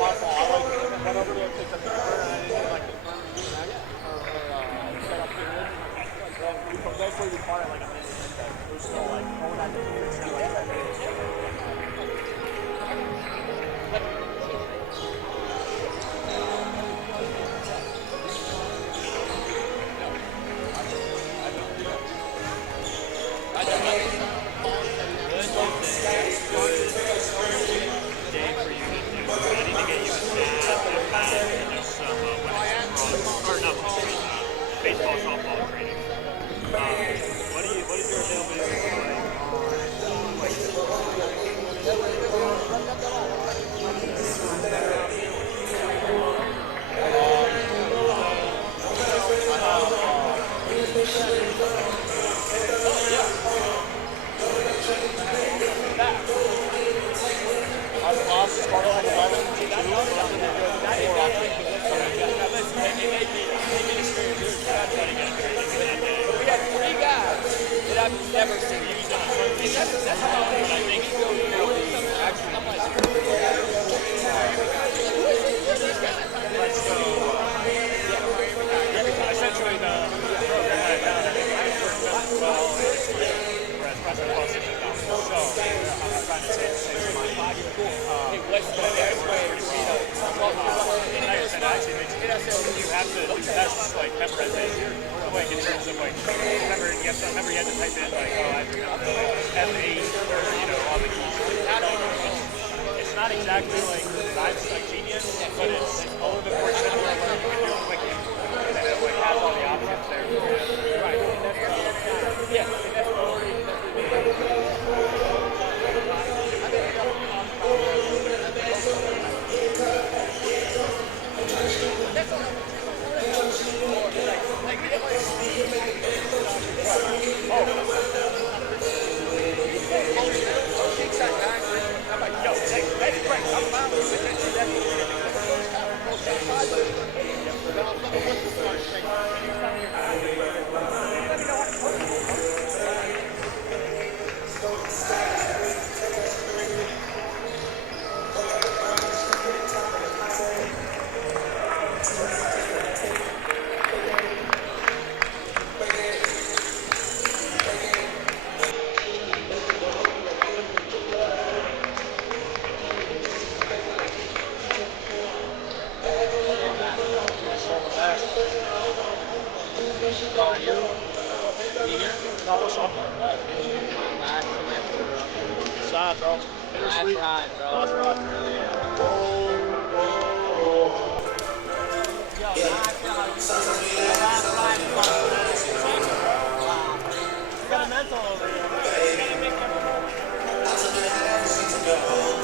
my fault. I went over there and picked up the burner and I didn't set up period. We basically required like a minute. It was still like going at the period for like 10 minutes. Baseball, softball training. What is your availability We had 3 guys that I've never seen use it. That's how I think it goes. essentially the program I found at well whereas Preston Plus is about. So I'm trying to say hey, West Coast is pretty well. Like I said, actually, you have to test like memorize like in terms of like remember you had to type in like F8 or all the keys. It's not exactly like genius, but it's a little bit more similar where you can do it quickly. And it like has all the options there. Right. Yeah.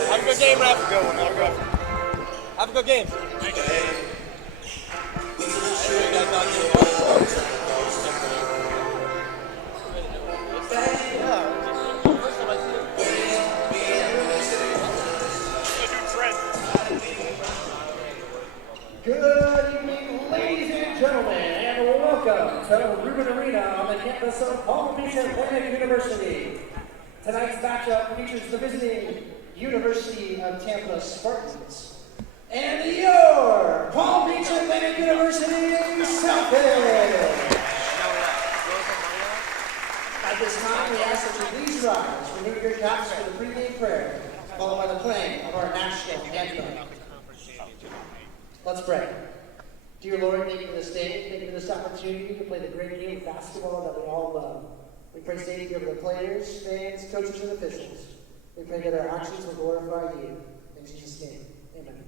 Have a good game, Rap. Have a good game. Thank you. Good evening, ladies and gentlemen, and welcome to Ruben Arena on the campus of Palm Beach Atlantic University. Tonight's matchup features the visiting University of Tampa Spartans and your Palm Beach Atlantic University Spartans. At this time, we ask that you please rise, remove your caps for the pregame prayer, followed by the playing of our national anthem. Let's pray. Dear Lord, thank you for this day. Thank you for this opportunity to play the great game of basketball that we all love. We pray safety over the players, fans, coaches, and officials. We pray that our actions will glorify you. In Jesus' name, amen.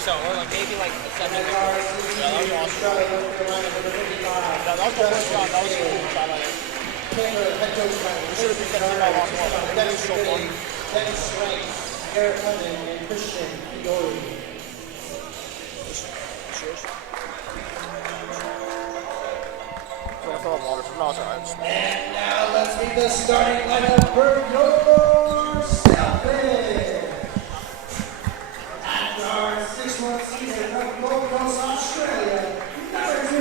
so, or like maybe like a 7. Yeah, that was awesome. That was the first shot. That was a cool shot. We should have beat that team out a lot more. That was so fun. Cheers. I'm gonna throw up water. No, it's alright. And now let's meet the starting lineup for your Selfish. At our 6-month season of Gold Coast, Australia, number 2,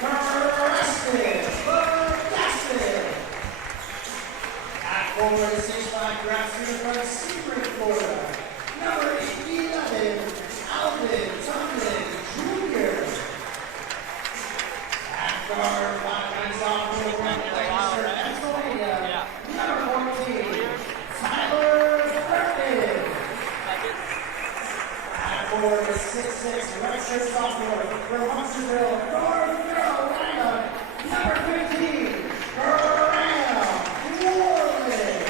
Preston Gaston. At forward, 6'5", ground shooter from Sebring, Florida, number 11, Alvin Tomlin Jr. At guard, 5'9" sophomore from Lancaster, Pennsylvania, number 14, Tyler Griffin. At forward, 6'6", redshirt sophomore from Huntsville, North Carolina, number 15, Graham Warren.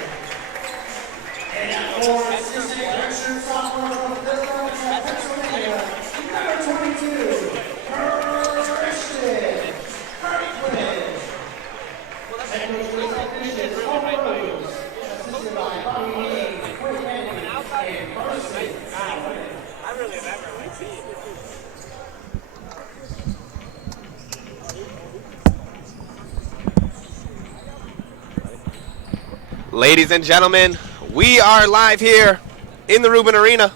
And at forward, 6'8", redshirt sophomore from Philadelphia, Pennsylvania, number 22, Christian Kirkland. And with the technicians, Paul Rose, assisted by Bobby Hayes, Quinn Kennedy, and Carson Allen. I really have never like seen it. Ladies and gentlemen, we are live here in the Rubin Arena.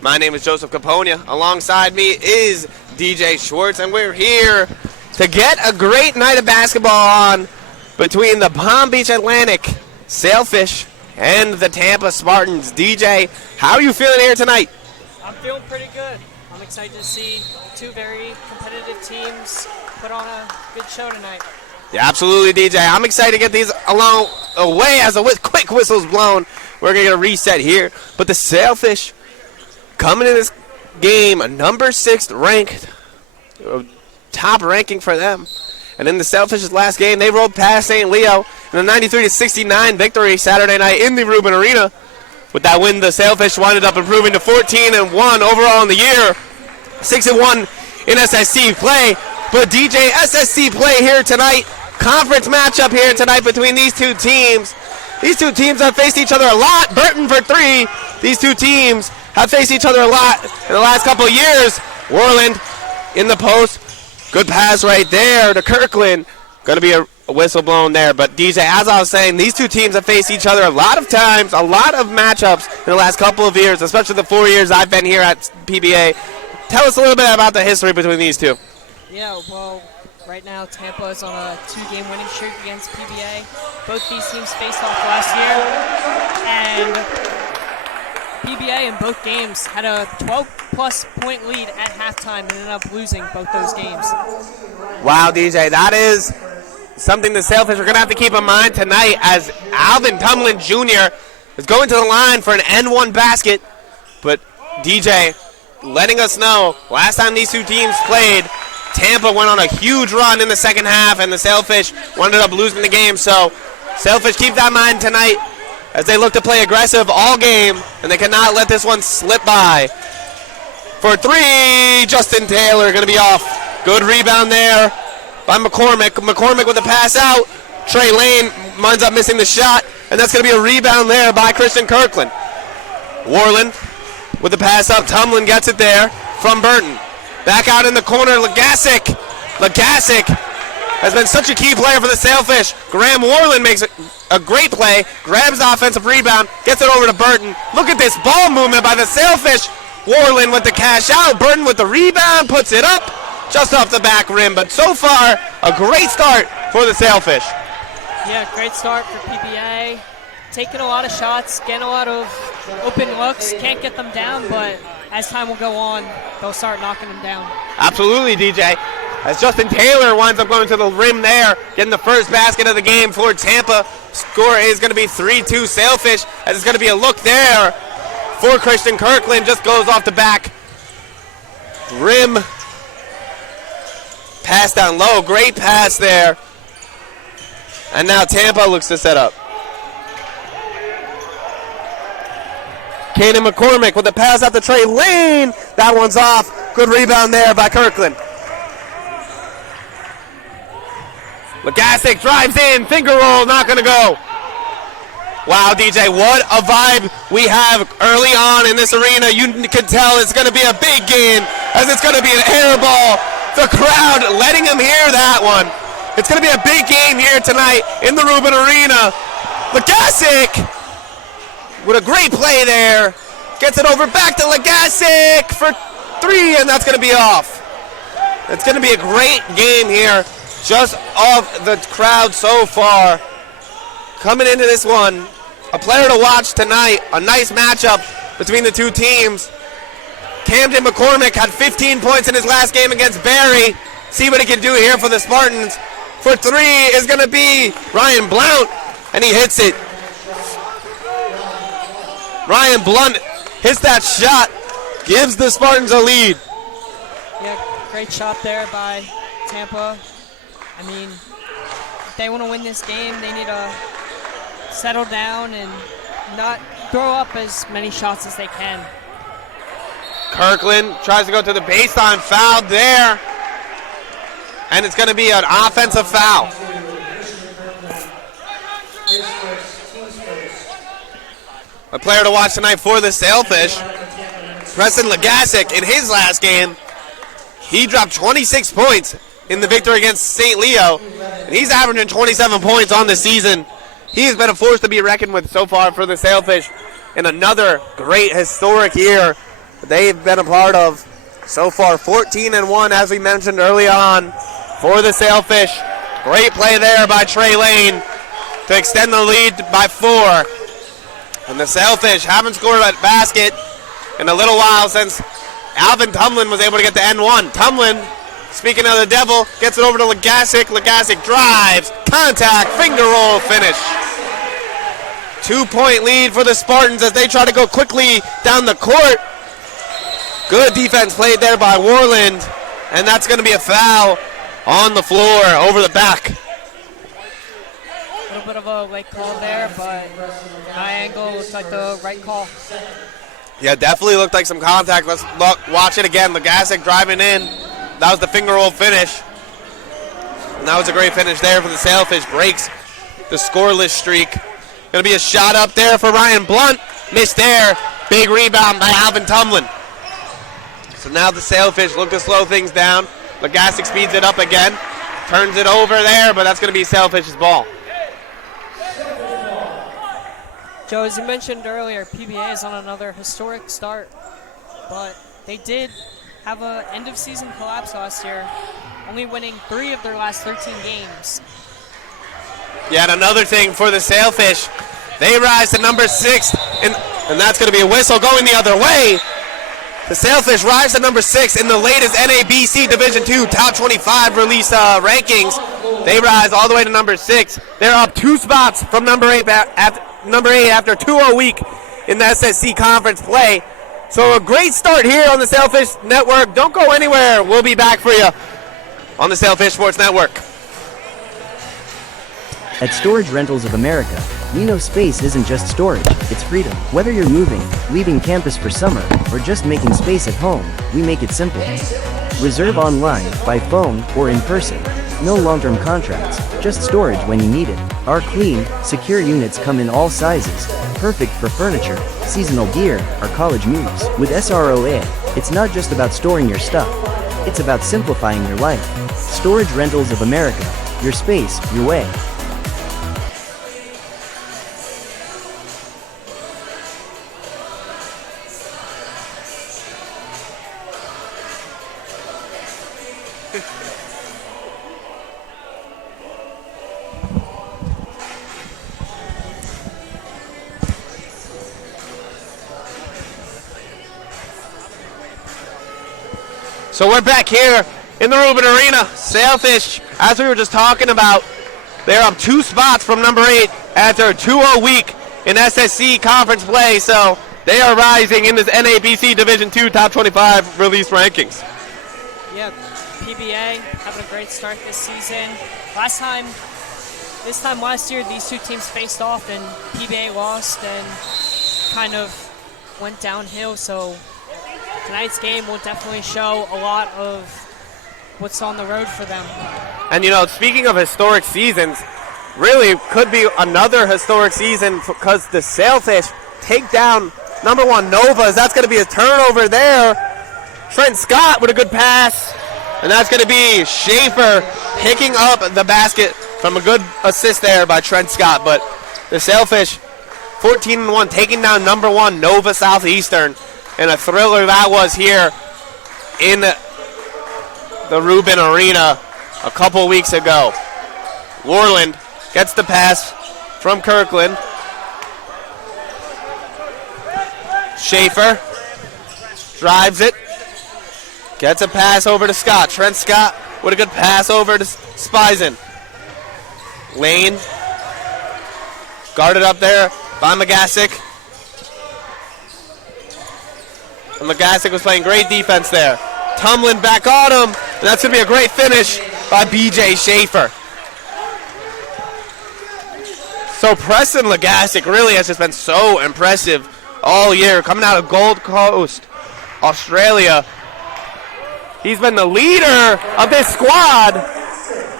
My name is Joseph Caponia. Alongside me is DJ Schwartz, and we're here to get a great night of basketball on between the Palm Beach Atlantic Sailfish and the Tampa Spartans. DJ, how are you feeling here tonight? I'm feeling pretty good. I'm excited to see two very competitive teams put on a good show tonight. Yeah, absolutely, DJ. I'm excited to get these along away as a quick whistle's blown. We're going to get a reset here. But the Sailfish coming in this game, a number 6 ranked, top ranking for them. And in the Sailfish's last game, they rolled past St. Leo in a 93-69 victory Saturday night in the Rubin Arena. With that win, the Sailfish winded up improving to 14-1 overall in the year, 6-1 in SSC play. But DJ, SSC play here tonight, conference matchup here tonight between these two teams. These two teams have faced each other a lot. Burton for 3. These two teams have faced each other a lot in the last couple of years. Worland in the post. Good pass right there to Kirkland. Going to be a whistle blown there. But DJ, as I was saying, these two teams have faced each other a lot of times, a lot of matchups in the last couple of years, especially the 4 years I've been here at PBA. Tell us a little bit about the history between these two. Yeah, well, right now Tampa is on a 2-game winning streak against PBA. Both these teams faced off last year, and PBA in both games had a 12-plus point lead at halftime and ended up losing both those games. Wow, DJ, that is something the Sailfish are going to have to keep in mind tonight as Alvin Tumlin Jr. is going to the line for an N1 basket. But DJ letting us know, last time these two teams played, Tampa went on a huge run in the second half, and the Sailfish ended up losing the game. So Sailfish, keep that in mind tonight as they look to play aggressive all game, and they cannot let this one slip by. For 3, Justin Taylor going to be off. Good rebound there by McCormick. McCormick with a pass out. Trey Lane winds up missing the shot, and that's going to be a rebound there by Christian Kirkland. Worland with the pass up. Tumlin gets it there from Burton. Back out in the corner, Legasic has been such a key player for the Sailfish. Graham Worland makes a great play, grabs the offensive rebound, gets it over to Burton. Look at this ball movement by the Sailfish. Worland with the cash out, Burton with the rebound, puts it up just off the back rim. But so far, a great start for the Sailfish. Yeah, great start for PBA. Taking a lot of shots, getting a lot of open looks. Can't get them down, but as time will go on, they'll start knocking them down. Absolutely, DJ. As Justin Taylor winds up going to the rim there, getting the first basket of the game for Tampa. Score is going to be 3-2 Sailfish, as it's going to be a look there for Christian Kirkland. Just goes off the back rim. Pass down low. Great pass there. And now Tampa looks to set up. Kaden McCormick with the pass out to Trey Lane. That one's off. Good rebound there by Kirkland. Legasic drives in. Finger roll, not going to go. Wow, DJ, what a vibe we have early on in this arena. You can tell it's going to be a big game as it's going to be an air ball. The crowd letting him hear that one. It's going to be a big game here tonight in the Rubin Arena. Legasic with a great play there. Gets it over back to Legasic for 3, and that's going to be off. It's going to be a great game here just off the crowd so far. Coming into this one, a player to watch tonight, a nice matchup between the two teams. Camden McCormick had 15 points in his last game against Barry. See what he can do here for the Spartans. For 3 is going to be Ryan Blount, and he hits it. Ryan Blount hits that shot, gives the Spartans a lead. Yeah, great shot there by Tampa. I mean, if they want to win this game, they need to settle down and not throw up as many shots as they can. Kirkland tries to go to the baseline, fouled there. And it's going to be an offensive foul. A player to watch tonight for the Sailfish, Preston Legasic, in his last game, he dropped 26 points in the victory against St. Leo. And he's averaging 27 points on the season. He has been a force to be reckoned with so far for the Sailfish in another great historic year they've been a part of so far. 14-1, as we mentioned early on, for the Sailfish. Great play there by Trey Lane to extend the lead by 4. And the Sailfish haven't scored a basket in a little while since Alvin Tumlin was able to get the N1. Tumlin, speaking of the devil, gets it over to Legasic. Legasic drives, contact, finger roll, finish. 2-point lead for the Spartans as they try to go quickly down the court. Good defense played there by Warland, and that's going to be a foul on the floor over the back. A little bit of a late call there, but my angle looks like the right call. Yeah, definitely looked like some contact. Let's watch it again. Legasic driving in. That was the finger roll finish. And that was a great finish there for the Sailfish. Breaks the scoreless streak. Going to be a shot up there for Ryan Blount. Missed there. Big rebound by Alvin Tumlin. So now the Sailfish look to slow things down. Legasic speeds it up again. Turns it over there, but that's going to be Sailfish's ball. Joe, as you mentioned earlier, PBA is on another historic start, but they did have an end-of-season collapse last year, only winning 3 of their last 13 games. Yet another thing for the Sailfish. They rise to number 6, and that's going to be a whistle going the other way. The Sailfish rise to number 6 in the latest NABC Division II Top 25 release rankings. They rise all the way to number 6. They're up 2 spots from number 8 after 2-0 week in the SSC Conference play. So a great start here on the Sailfish Network. Don't go anywhere. We'll be back for you on the Sailfish Sports Network. At Storage Rentals of America, we know space isn't just storage, it's freedom. Whether you're moving, leaving campus for summer, or just making space at home, we make it simple. Reserve online, by phone, or in person. No long-term contracts, just storage when you need it. Our clean, secure units come in all sizes, perfect for furniture, seasonal gear, or college moves. With SROA, it's not just about storing your stuff, it's about simplifying your life. Storage Rentals of America, your space, your way. So we're back here in the Rubin Arena. Sailfish, as we were just talking about, they're up 2 spots from number 8 after a 2-0 week in SSC Conference play. So they are rising in this NABC Division II Top 25 release rankings. Yeah, PBA having a great start this season. This time last year, these two teams faced off and PBA lost and kind of went downhill, so tonight's game will definitely show a lot of what's on the road for them. And speaking of historic seasons, really could be another historic season because the Sailfish take down number 1 Novas. That's going to be a turnover there. Trent Scott with a good pass. And that's going to be Schaefer picking up the basket from a good assist there by Trent Scott. But the Sailfish 14-1 taking down number 1 Nova Southeastern in a thriller that was here in the Rubin Arena a couple weeks ago. Warland gets the pass from Kirkland. Schaefer drives it. Gets a pass over to Scott. Trent Scott with a good pass over to Spison. Lane guarded up there by McGassick. And McGassick was playing great defense there. Tumlin back on him. And that's going to be a great finish by B.J. Schaefer. So Preston Legassick really has just been so impressive all year. Coming out of Gold Coast, Australia. He's been the leader of this squad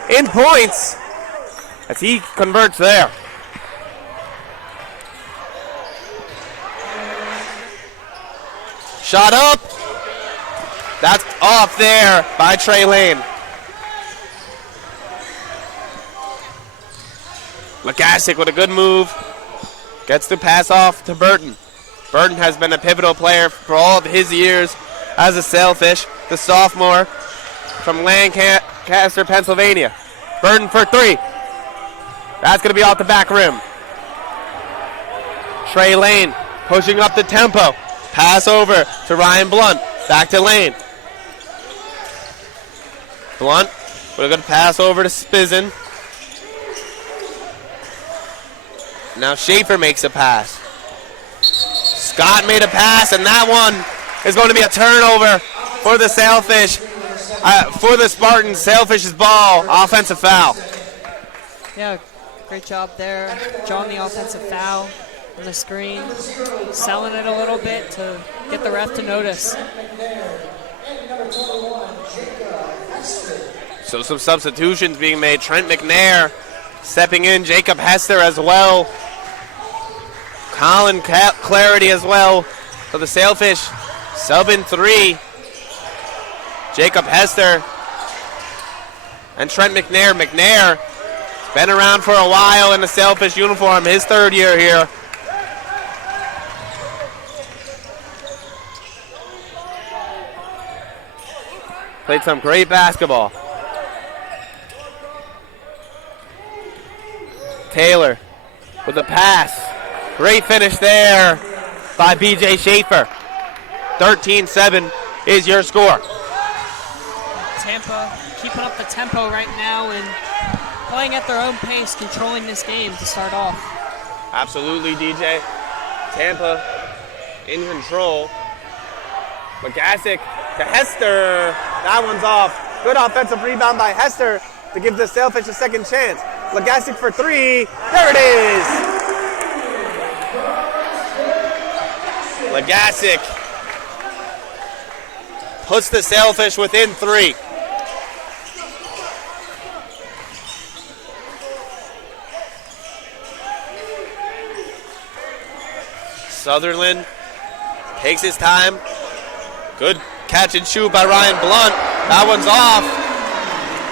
in points as he converts there. Shot up. That's off there by Trey Lane. Legassick with a good move. Gets the pass off to Burton. Burton has been a pivotal player for all of his years as a Sailfish, the sophomore from Lancaster, Pennsylvania. Burton for 3. That's going to be off the back rim. Trey Lane pushing up the tempo. Pass over to Ryan Blunt. Back to Lane. Blunt with a good pass over to Spizzen. Now Schaefer makes a pass. Scott made a pass, and that one is going to be a turnover for the Sailfish. For the Spartans, Sailfish's ball, offensive foul. Yeah, great job there. Drawing the offensive foul on the screen. Selling it a little bit to get the ref to notice. So some substitutions being made. Trent McNair stepping in. Jacob Hester as well. Colin Clarity as well. So the Sailfish subbing 3. Jacob Hester and Trent McNair. McNair has been around for a while in the Sailfish uniform. His 3rd year here. Played some great basketball. Taylor with a pass. Great finish there by B.J. Schaefer. 13-7 is your score. Tampa keeping up the tempo right now and playing at their own pace, controlling this game to start off. Absolutely, DJ. Tampa in control. McGassick to Hester. That one's off. Good offensive rebound by Hester to give the Sailfish a second chance. Legassick for 3. There it is. Legassick puts the Sailfish within 3. Sutherland takes his time. Good catch and shoot by Ryan Blunt. That one's off.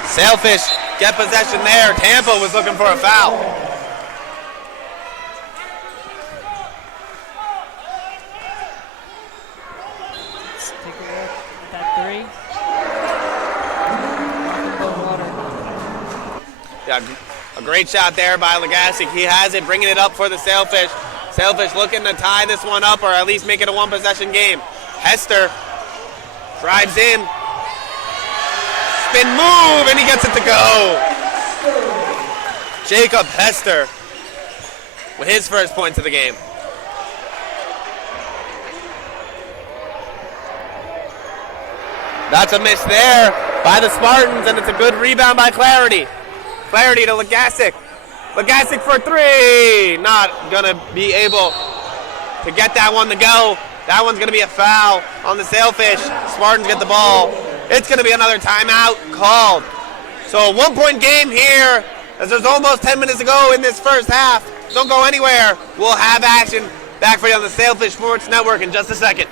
Sailfish get possession there. Tampa was looking for a foul. Let's take a look at that 3. Yeah, a great shot there by Legassick. He has it, bringing it up for the Sailfish. Sailfish looking to tie this one up or at least make it a one-possession game. Hester drives in. Spin move, and he gets it to go. Jacob Hester with his first points of the game. That's a miss there by the Spartans, and it's a good rebound by Clarity. Clarity to Legassick. Legassick for 3. Not going to be able to get that one to go. That one's going to be a foul on the Sailfish. Spartans get the ball. It's going to be another timeout called. So a 1-point game here as there's almost 10 minutes to go in this first half. Don't go anywhere. We'll have action back for you on the Sailfish Sports Network in just a second.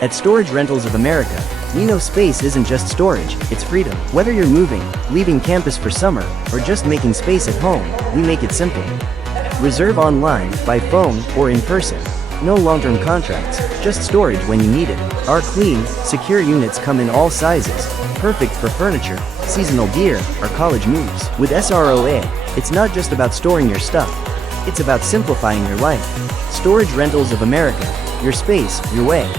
At Storage Rentals of America, we know space isn't just storage, it's freedom. Whether you're moving, leaving campus for summer, or just making space at home, we make it simple. Reserve online, by phone, or in person. No long-term contracts, just storage when you need it. Our clean, secure units come in all sizes, perfect for furniture, seasonal gear, or college moves. With SROA, it's not just about storing your stuff, it's about simplifying your life. Storage Rentals of America, your space, your way.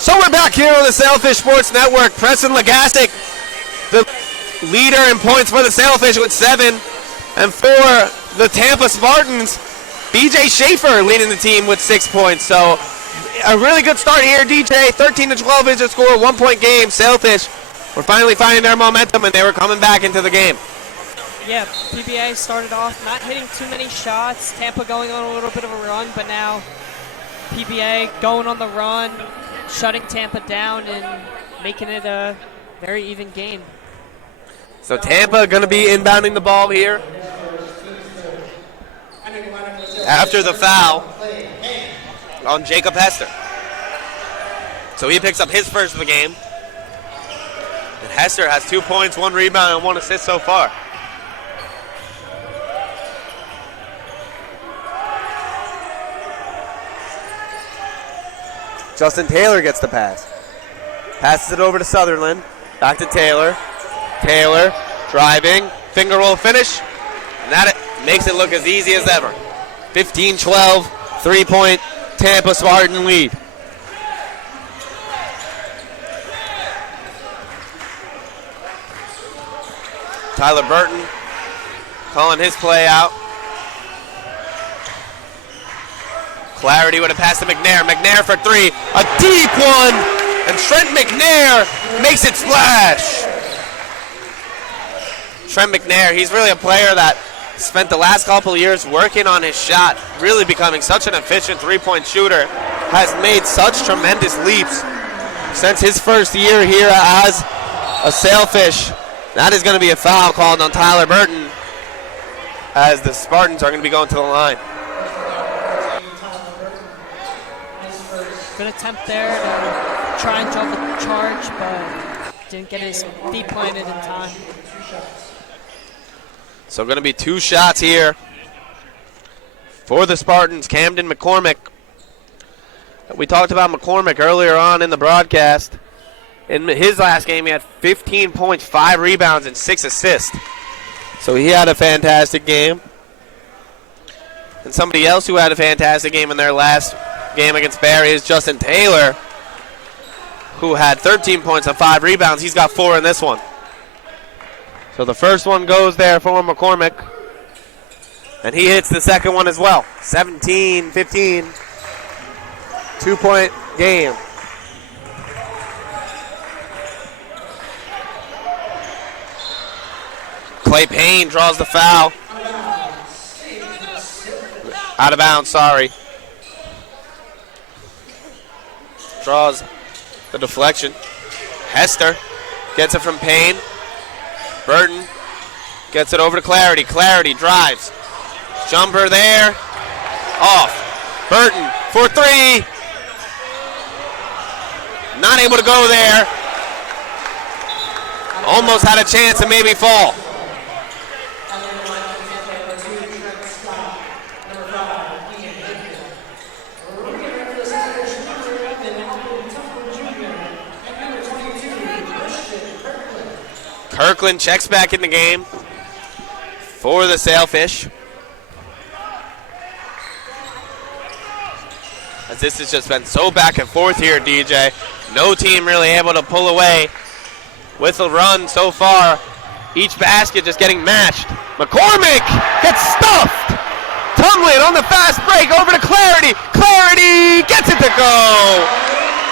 So we're back here on the Sailfish Sports Network. Preston Legasic, the leader in points for the Sailfish with 7. And for the Tampa Spartans, BJ Schaefer leading the team with 6 points. So a really good start here, DJ. 13-12 is the score, 1-point game. Sailfish were finally finding their momentum, and they were coming back into the game. Yeah, PBA started off not hitting too many shots. Tampa going on a little bit of a run, but now PBA going on the run, shutting Tampa down and making it a very even game. So Tampa going to be inbounding the ball here after the foul on Jacob Hester. So he picks up his first of the game. And Hester has 2 points, 1 rebound, and 1 assist so far. Justin Taylor gets the pass. Passes it over to Sutherland. Back to Taylor. Taylor driving. Finger roll finish. And that makes it look as easy as ever. 15-12. 3-point Tampa Spartan lead. Tyler Burton calling his play out. Clarity would have passed to McNair. McNair for 3. A deep one. And Trent McNair makes it splash. Trent McNair, he's really a player that spent the last couple of years working on his shot, really becoming such an efficient three-point shooter, has made such tremendous leaps since his first year here as a Sailfish. That is going to be a foul called on Tyler Burton as the Spartans are going to be going to the line. Good attempt there to try and jump the charge, but didn't get his feet planted in time. So going to be 2 shots here for the Spartans. Camden McCormick. We talked about McCormick earlier on in the broadcast. In his last game, he had 15 points, 5 rebounds, and 6 assists. So he had a fantastic game. And somebody else who had a fantastic game in their last game against Barry is Justin Taylor, who had 13 points and 5 rebounds. He's got 4 in this one. So the first one goes there for McCormick. And he hits the second one as well. 17-15. 2-point game. Clay Payne draws the foul. Out of bounds, sorry. Draws the deflection. Hester gets it from Payne. Burton gets it over to Clarity. Clarity drives. Jumper there. Off. Burton for 3. Not able to go there. Almost had a chance to maybe fall. Kirkland checks back in the game for the Sailfish. As this has just been so back and forth here, DJ. No team really able to pull away with a run so far. Each basket just getting matched. McCormick gets stuffed. Tumlin on the fast break over to Clarity. Clarity gets it to go.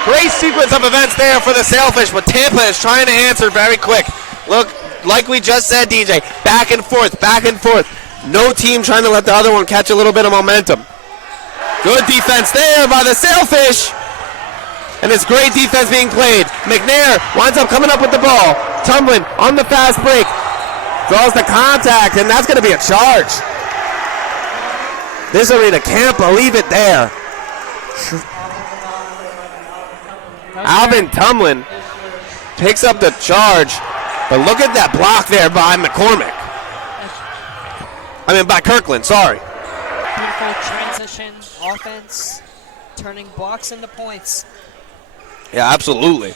Great sequence of events there for the Sailfish, but Tampa is trying to answer very quick. Look, like we just said, DJ, back and forth, back and forth. No team trying to let the other one catch a little bit of momentum. Good defense there by the Sailfish. And it's great defense being played. McNair winds up coming up with the ball. Tumblin on the fast break. Draws the contact, and that's going to be a charge. This arena can't believe it there. Alvin Tumlin picks up the charge, but look at that block there by McCormick. By Kirkland, sorry. Beautiful transition offense, turning blocks into points. Yeah, absolutely.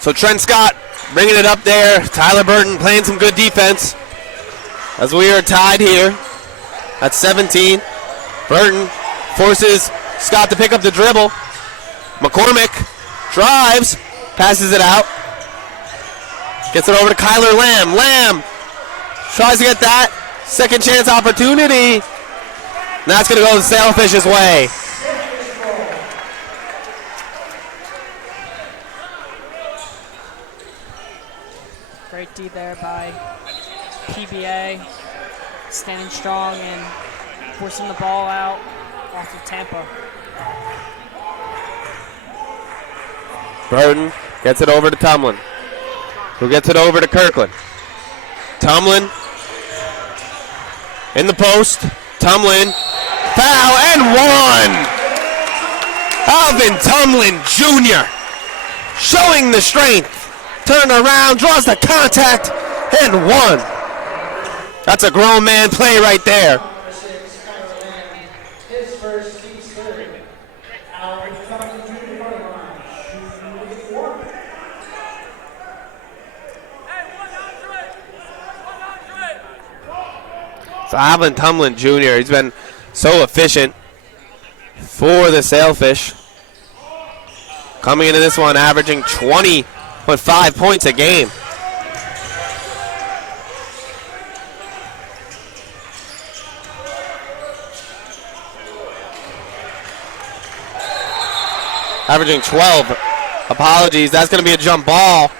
So Trent Scott bringing it up there. Tyler Burton playing some good defense as we are tied here at 17. Burton forces Scott to pick up the dribble. McCormick drives, passes it out. Gets it over to Kyler Lamb. Lamb tries to get that second chance opportunity. And that's going to go the Sailfish's way. Great D there by PBA, standing strong and forcing the ball out off of Tampa. Burton gets it over to Tomlin, who gets it over to Kirkland. Tomlin in the post. Tomlin, foul and one. Alvin Tomlin Jr. showing the strength. Turn around, draws the contact, and one. That's a grown man play right there. So Alvin Tumlin Jr., he's been so efficient for the Sailfish. Coming into this one, averaging 20.5 points a game. Averaging 12. Apologies, that's going to be a jump ball.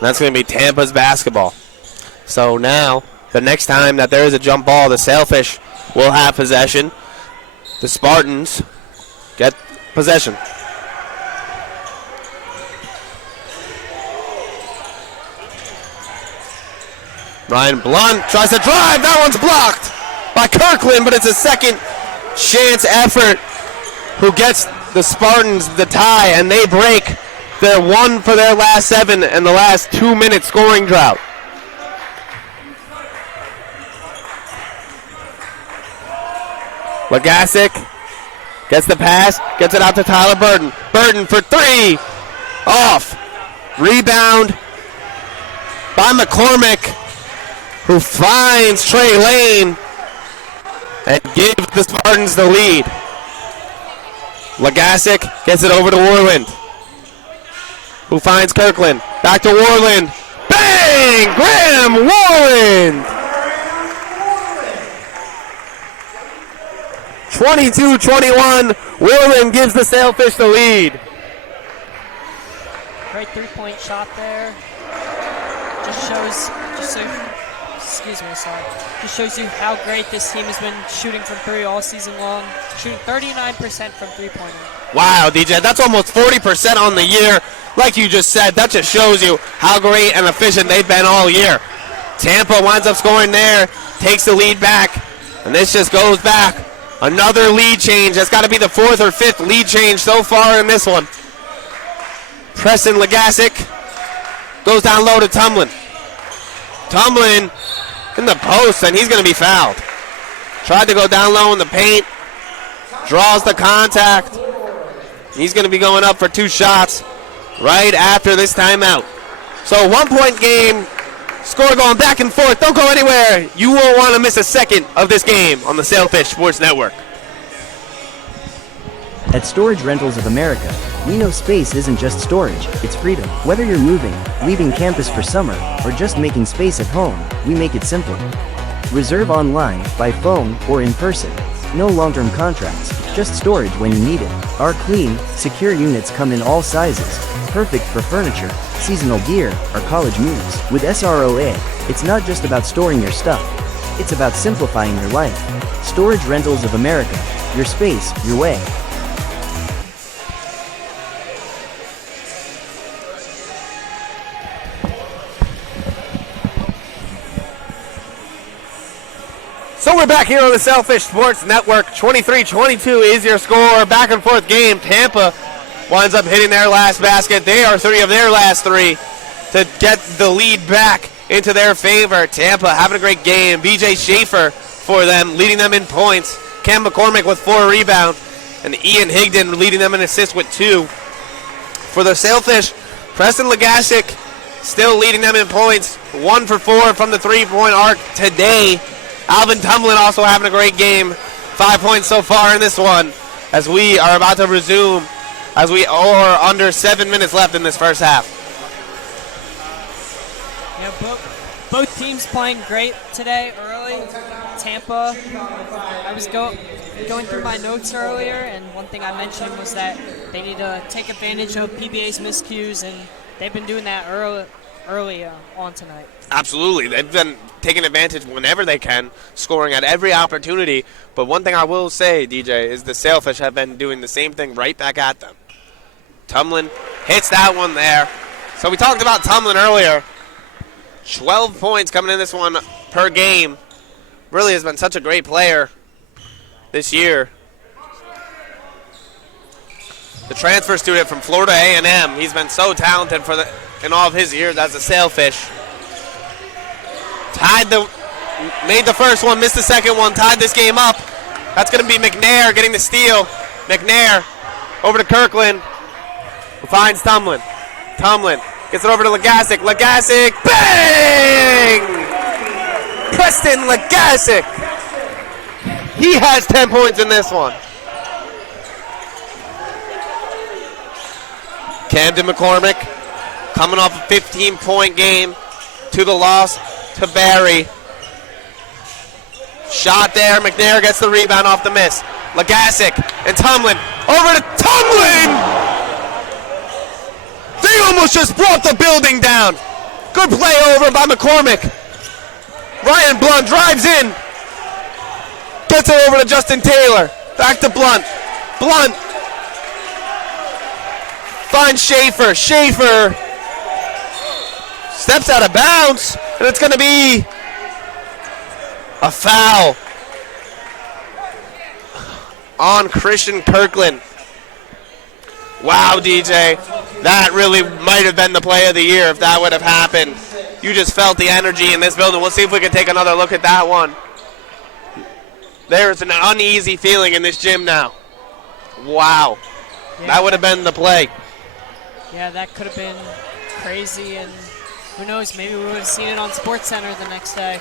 That's going to be Tampa's basketball. So now, the next time that there is a jump ball, the Sailfish will have possession. The Spartans get possession. Ryan Blunt tries to drive. That one's blocked by Kirkland, but it's a second chance effort who gets the Spartans the tie, and they break their one for their last 7 and the last 2-minute scoring drought. Legasic gets the pass, gets it out to Tyler Burton. Burton for 3. Off. Rebound by McCormick, who finds Trey Lane and gives the Spartans the lead. Legasic gets it over to Warland, who finds Kirkland. Back to Warland. Bang! Graham Warland! 22-21. Warland gives the Sailfish the lead. Great three-point shot there. Just shows you how great this team has been shooting from 3 all season long. Shooting 39% from three-pointer. Wow, DJ, that's almost 40% on the year. Like you just said, that just shows you how great and efficient they've been all year. Tampa winds up scoring there, takes the lead back, and this just goes back. Another lead change. That's got to be the 4th or 5th lead change so far in this one. Preston Legasic goes down low to Tumlin. Tumlin in the post, and he's going to be fouled. Tried to go down low in the paint. Draws the contact. He's going to be going up for 2 shots right after this timeout. So 1-point game. Score going back and forth. Don't go anywhere. You won't want to miss a second of this game on the Sailfish Sports Network. At Storage Rentals of America, we know space isn't just storage, it's freedom. Whether you're moving, leaving campus for summer, or just making space at home, we make it simple. Reserve online, by phone, or in person. No long-term contracts, just storage when you need it. Our clean, secure units come in all sizes, perfect for furniture, seasonal gear, or college moves. With SROA, it's not just about storing your stuff. It's about simplifying your life. Storage Rentals of America. Your space, your way. So we're back here on the Selfish Sports Network. 23-22 is your score. Back and forth game. Tampa winds up hitting their last basket. They are 3 of their last 3 to get the lead back into their favor. Tampa having a great game. BJ Schaefer for them, leading them in points. Cam McCormick with 4 rebounds. And Ian Higdon leading them in assists with 2. For the Sailfish, Preston Legasic still leading them in points. 1 for 4 from the 3-point arc today. Alvin Tumlin also having a great game. 5 points so far in this one as we are about to resume as we are under 7 minutes left in this first half. Yeah, both teams playing great today early. Tampa, I was going through my notes earlier, and one thing I mentioned was that they need to take advantage of PBA's miscues, and they've been doing that early on tonight. Absolutely. They've been taking advantage whenever they can, scoring at every opportunity. But one thing I will say, DJ, is the Sailfish have been doing the same thing right back at them. Tumlin hits that one there. So we talked about Tumlin earlier. 12 points coming in this one per game. Really has been such a great player this year. The transfer student from Florida A&M. He's been so talented in all of his years as a Sailfish. Made the first one, missed the second one, tied this game up. That's going to be McNair getting the steal. McNair over to Kirkland, who finds Tumlin. Tumlin gets it over to Legasic. Legasic, bang! Preston Legasic. He has 10 points in this one. Camden McCormick coming off a 15-point game to the loss to Barry. Shot there. McNair gets the rebound off the miss. Legasic and Tumlin. Over to Tumlin! They almost just brought the building down. Good play over by McCormick. Ryan Blunt drives in. Gets it over to Justin Taylor. Back to Blunt. Blunt finds Schaefer. Schaefer steps out of bounds, and it's going to be a foul on Christian Kirkland. Wow, DJ. That really might have been the play of the year if that would have happened. You just felt the energy in this building. We'll see if we can take another look at that one. There's an uneasy feeling in this gym now. Wow. Yeah, that would have been the play. Yeah, that could have been crazy, and who knows, maybe we would have seen it on SportsCenter the next day.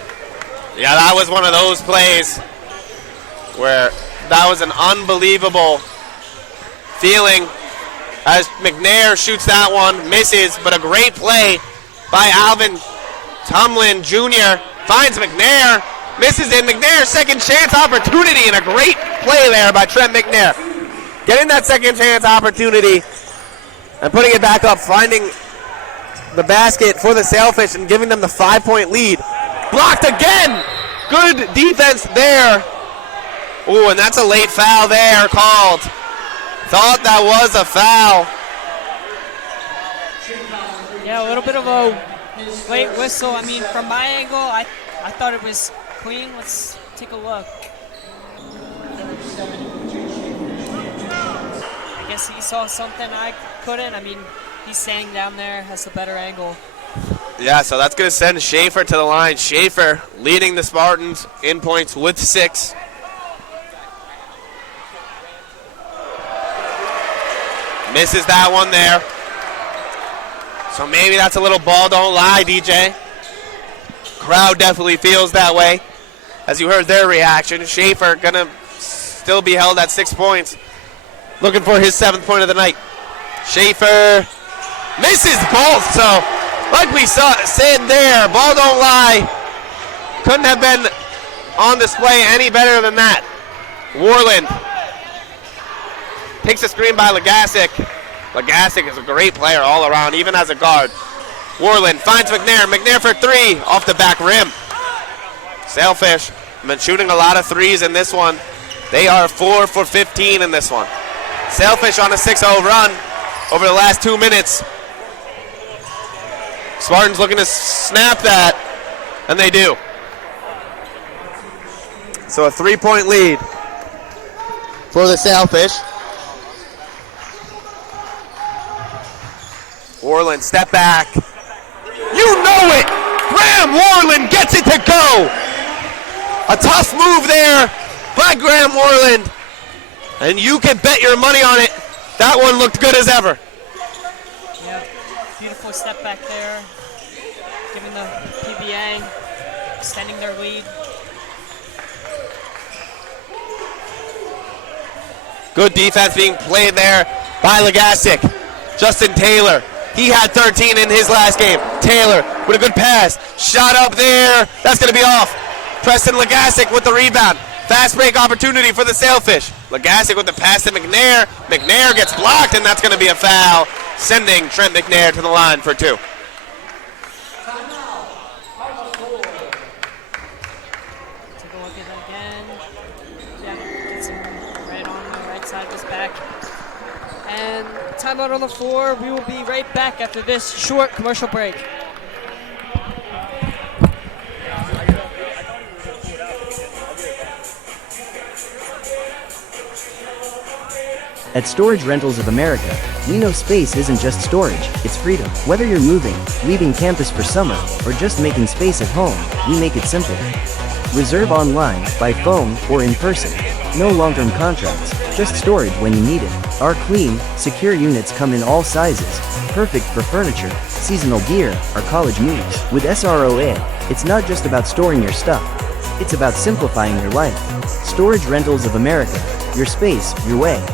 Yeah, that was one of those plays where that was an unbelievable feeling as McNair shoots that one, misses, but a great play by Alvin Tumlin Jr. Finds McNair, misses it. McNair, second chance opportunity, and a great play there by Trent McNair. Getting that second chance opportunity and putting it back up, finding the basket for the Sailfish and giving them the 5-point lead. Blocked again. Good defense there. Ooh, and that's a late foul there called. Thought that was a foul. Yeah, a little bit of a late whistle. I mean, from my angle, I thought it was clean. Let's take a look. I guess he saw something I couldn't. I mean, he's standing down there, has the better angle. Yeah, so that's going to send Schaefer to the line. Schaefer leading the Spartans in points with 6. Misses that one there. So maybe that's a little ball don't lie, DJ. Crowd definitely feels that way. As you heard their reaction, Schaefer going to still be held at 6 points. Looking for his 7th point of the night. Schaefer misses both. So, like we said there, ball don't lie. Couldn't have been on display any better than that. Warland takes a screen by Legasic. Legasic is a great player all around, even as a guard. Warland finds McNair. McNair for three off the back rim. Sailfish have been shooting a lot of threes in this one. They are 4 for 15 in this one. Sailfish on a 6-0 run over the last 2 minutes. Spartans looking to snap that, and they do. So a 3-point lead for the Sailfish. Warland, step back. You know it! Graham Warland gets it to go! A tough move there by Graham Warland. And you can bet your money on it. That one looked good as ever. Yep, beautiful step back there. Giving the PBA, extending their lead. Good defense being played there by Legasic. Justin Taylor, he had 13 in his last game. Taylor with a good pass. Shot up there. That's going to be off. Preston Legasic with the rebound. Fast break opportunity for the Sailfish. Legasic with the pass to McNair. McNair gets blocked, and that's going to be a foul, sending Trent McNair to the line for two. Take a look at it again. Yeah, gets him right on the right side of his back. And timeout on the floor. We will be right back after this short commercial break. At Storage Rentals of America, we know space isn't just storage, it's freedom. Whether you're moving, leaving campus for summer, or just making space at home, we make it simple. Reserve online, by phone, or in person. No long-term contracts, just storage when you need it. Our clean, secure units come in all sizes, perfect for furniture, seasonal gear, or college moves. With SROA, it's not just about storing your stuff, it's about simplifying your life. Storage Rentals of America, your space, your way.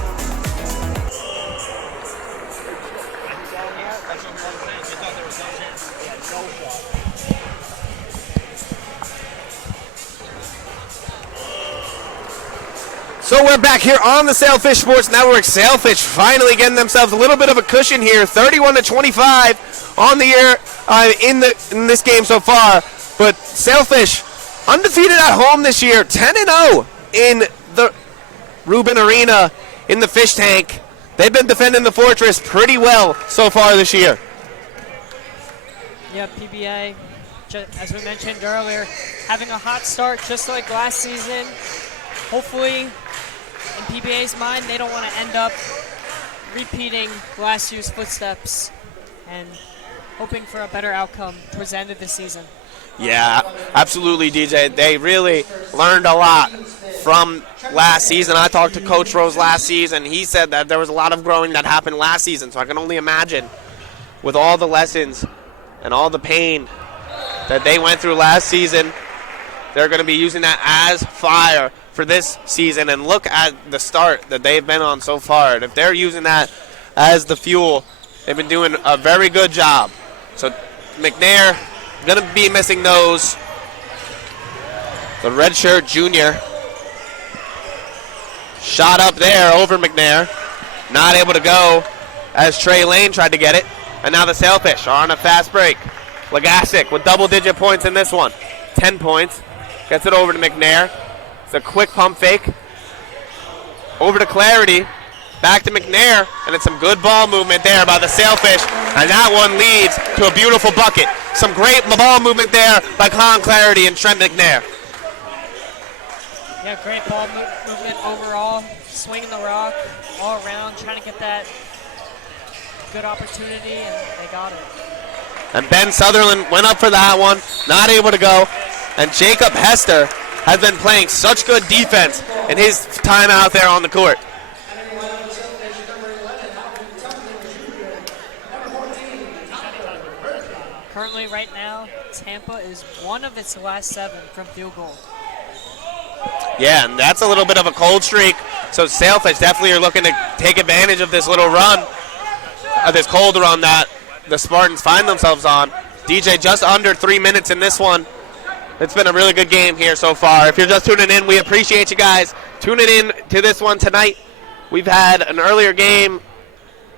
So we're back here on the Sailfish Sports Network. Sailfish finally getting themselves a little bit of a cushion here, 31-25 on the year in this game so far. But Sailfish undefeated at home this year, 10-0 in the Rubin Arena in the Fish Tank. They've been defending the Fortress pretty well so far this year. Yeah, PBA, as we mentioned earlier, having a hot start just like last season. Hopefully, in PBA's mind, they don't want to end up repeating last year's footsteps and hoping for a better outcome towards the end of the season. Yeah, absolutely, DJ. They really learned a lot from last season. I talked to Coach Rose last season. He said that there was a lot of growing that happened last season, so I can only imagine with all the lessons and all the pain that they went through last season, they're going to be using that as fire for this season. And look at the start that they've been on so far. And if they're using that as the fuel, they've been doing a very good job. So McNair going to be missing those. The redshirt junior shot up there over McNair. Not able to go as Trey Lane tried to get it. And now the Sailfish are on a fast break. Legasic with double-digit points in this one. 10 points. Gets it over to McNair. It's a quick pump fake. Over to Clarity. Back to McNair. And it's some good ball movement there by the Sailfish. And that one leads to a beautiful bucket. Some great ball movement there by Colin Clarity and Trent McNair. Yeah, great ball movement overall. Swinging the rock all around, trying to get that good opportunity, and they got it. And Ben Sutherland went up for that one. Not able to go. And Jacob Hester has been playing such good defense in his time out there on the court. Currently, right now, Tampa is one of its last 7 from field goal. Yeah, and that's a little bit of a cold streak. So Sailfish definitely are looking to take advantage of this little run. this cold run that the Spartans find themselves on. DJ just under 3 minutes in this one. It's been a really good game here so far. If you're just tuning in, we appreciate you guys tuning in to this one tonight. We've had an earlier game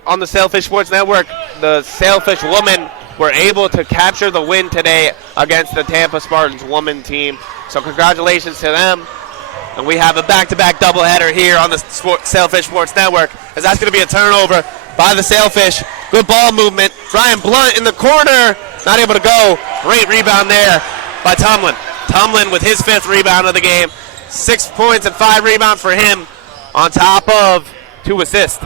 on the Sailfish Sports Network. The Sailfish women were able to capture the win today against the Tampa Spartans women team. So congratulations to them. And we have a back-to-back doubleheader here on the Sailfish Sports Network, as that's going to be a turnover by the Sailfish. Good ball movement. Ryan Blunt in the corner, not able to go. Great rebound there by Tomlin. Tomlin with his 5th rebound of the game. 6 points and 5 rebounds for him, on top of 2 assists.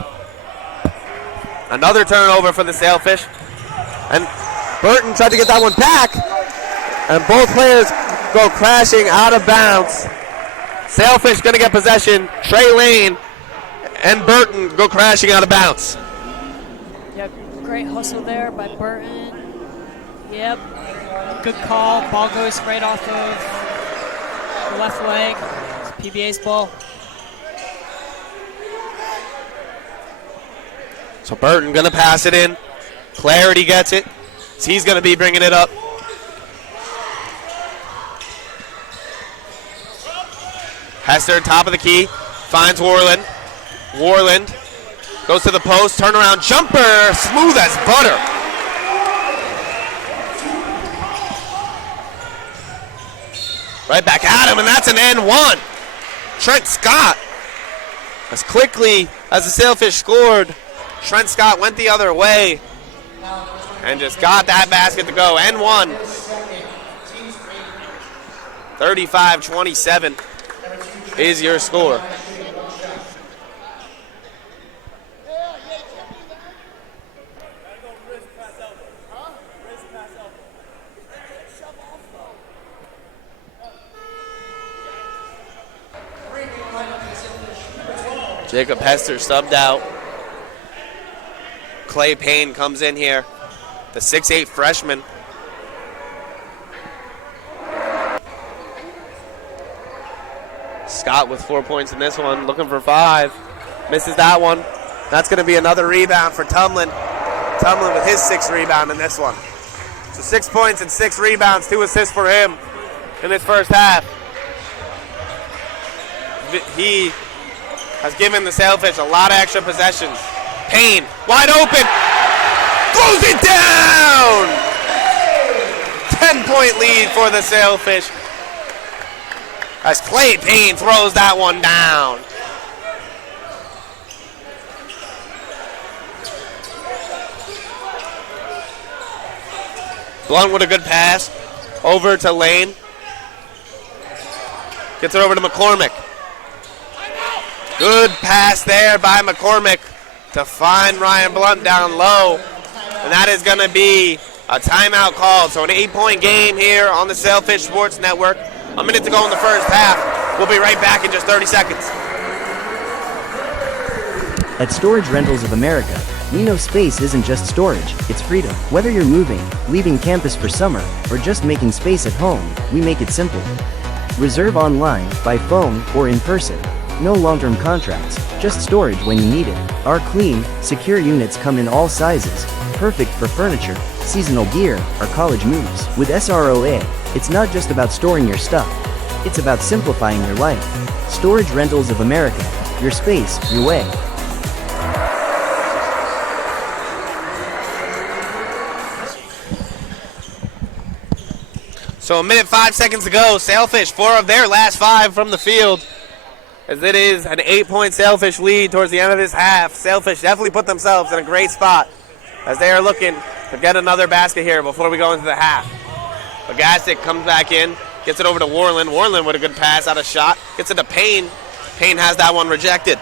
Another turnover for the Sailfish. And Burton tried to get that one back, and both players go crashing out of bounds. Sailfish going to get possession. Trey Lane and Burton go crashing out of bounds. Yep, great hustle there by Burton. Yep, good call. Ball goes right off of the left leg. It's PBA's ball. So Burton going to pass it in. Clarity gets it. So he's going to be bringing it up. Hester, top of the key, finds Warland. Warland goes to the post, turnaround jumper, smooth as butter. Right back at him, and that's an N1. Trent Scott, as quickly as the Sailfish scored, Trent Scott went the other way and just got that basket to go. N1. 35-27 is your score. Jacob Hester subbed out. Clay Payne comes in here, the 6'8 freshman. Scott with 4 points in this one, looking for 5. Misses that one. That's going to be another rebound for Tumlin. Tumlin with his 6th rebound in this one. So 6 points and 6 rebounds, 2 assists for him in this first half. He has given the Sailfish a lot of extra possessions. Payne, wide open, throws it down! 10-point lead for the Sailfish, as Clay Payne throws that one down. Blunt with a good pass over to Lane. Gets it over to McCormick. Good pass there by McCormick to find Ryan Blunt down low. And that is going to be a timeout called. So an 8-point game here on the Sailfish Sports Network. A minute to go in the first half. We'll be right back in just 30 seconds. At Storage Rentals of America, we know space isn't just storage, it's freedom. Whether you're moving, leaving campus for summer, or just making space at home, we make it simple. Reserve online, by phone, or in person. No long-term contracts, just storage when you need it. Our clean, secure units come in all sizes, perfect for furniture, seasonal gear, or college moves. With SROA, it's not just about storing your stuff, it's about simplifying your life. Storage Rentals of America, your space, your way. So a minute, 5 seconds to go. Sailfish, 4 of their last 5 from the field, as it is an 8-point Sailfish lead towards the end of this half. Sailfish definitely put themselves in a great spot as they are looking to get another basket here before we go into the half. Bagasic comes back in, gets it over to Warland. Warland with a good pass out of shot. Gets it to Payne. Payne has that one rejected.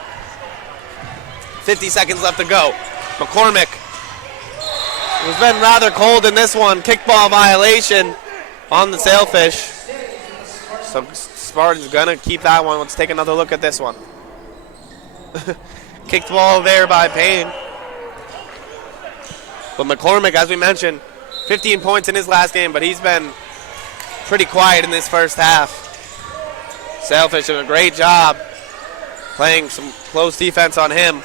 50 seconds left to go. McCormick, who's been rather cold in this one. Kickball violation on the Sailfish. So Spartans gonna keep that one. Let's take another look at this one. Kicked ball there by Payne. But McCormick, as we mentioned, 15 points in his last game, but he's been pretty quiet in this first half. Sailfish doing a great job playing some close defense on him.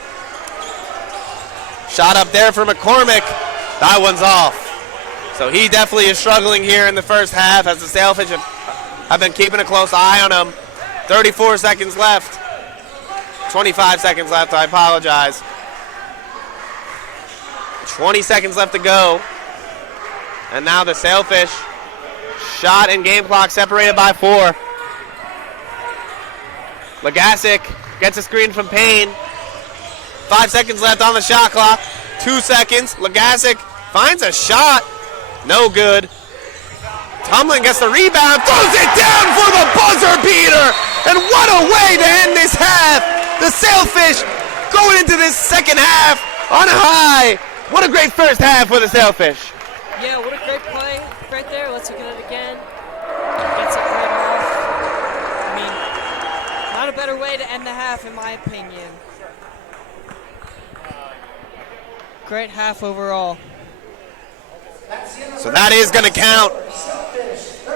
Shot up there for McCormick. That one's off. So he definitely is struggling here in the first half as the Sailfish have been keeping a close eye on him. 34 seconds left. 25 seconds left, I apologize. 20 seconds left to go. And now the Sailfish shot and game clock separated by 4. Legasic gets a screen from Payne. 5 seconds left on the shot clock. 2 seconds. Legasic finds a shot. No good. Tumlin gets the rebound, throws it down for the buzzer beater. And what a way to end this half. The Sailfish going into this second half on a high. What a great first half for the Sailfish. Yeah, what a great play right there. Let's look at it again. Gets it right off. I mean, not a better way to end the half, in my opinion. Great half overall. So that is going to count.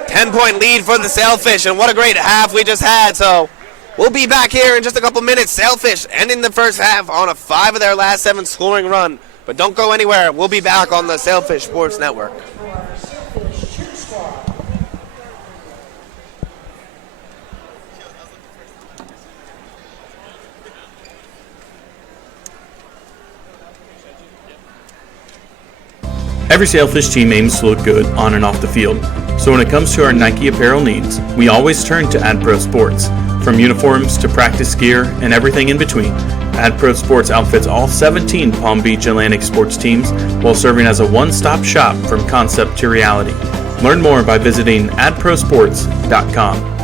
10-point lead for the Sailfish, and what a great half we just had. So we'll be back here in just a couple minutes. Sailfish ending the first half on a 5 of their last 7 scoring run. But don't go anywhere. We'll be back on the Sailfish Sports Network. Every Sailfish team aims to look good on and off the field, so when it comes to our Nike apparel needs, we always turn to AdPro Sports. From uniforms to practice gear and everything in between, AdPro Sports outfits all 17 Palm Beach Atlantic sports teams while serving as a one-stop shop from concept to reality. Learn more by visiting adprosports.com.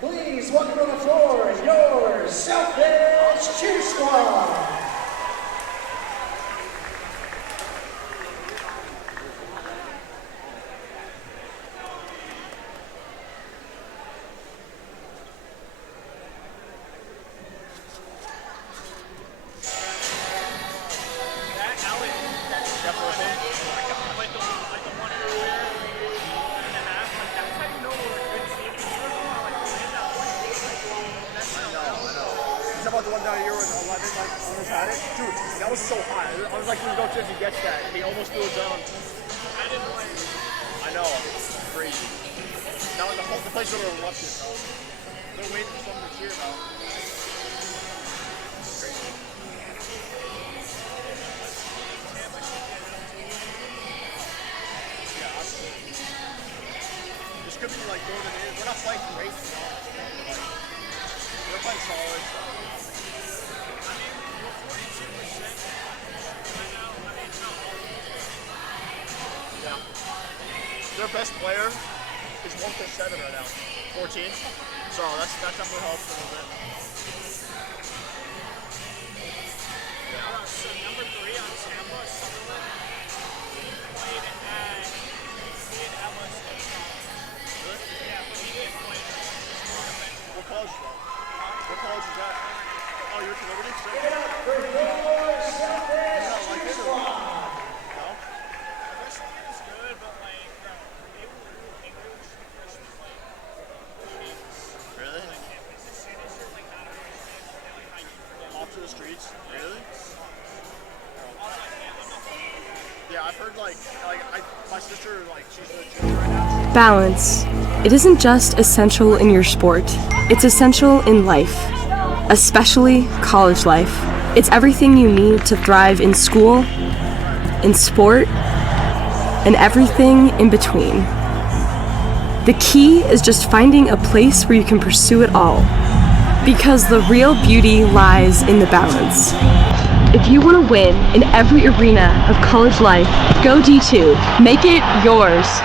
Please welcome to the floor your Sailfish Cheer Squad. About the one down here with 11 like almost had it. Dude, that was so high. I was like, he's going to if he gets that. And he almost threw it down. I know. It's crazy. Now the place would have erupted, though. They're waiting for someone to cheer now. Crazy. Yeah, absolutely. This could be like more than it is. We're not playing great, you know. We're playing solid. Their best player is 1.7 right now, 14. So that definitely helps a little bit. Yeah. So number 3 on Tampa, played at Emma State. Really? Yeah, but he didn't play. What college is that? What college is that? Oh, you're from Liberty? So, you don't like it or what? No? It's good, but like, really? Off to the streets? Really? Yeah, I've heard my sister, she's in the gym right now. Balance. It isn't just essential in your sport, it's essential in life, especially college life. It's everything you need to thrive in school, in sport, and everything in between. The key is just finding a place where you can pursue it all, because the real beauty lies in the balance. If you want to win in every arena of college life, go D2. Make it yours.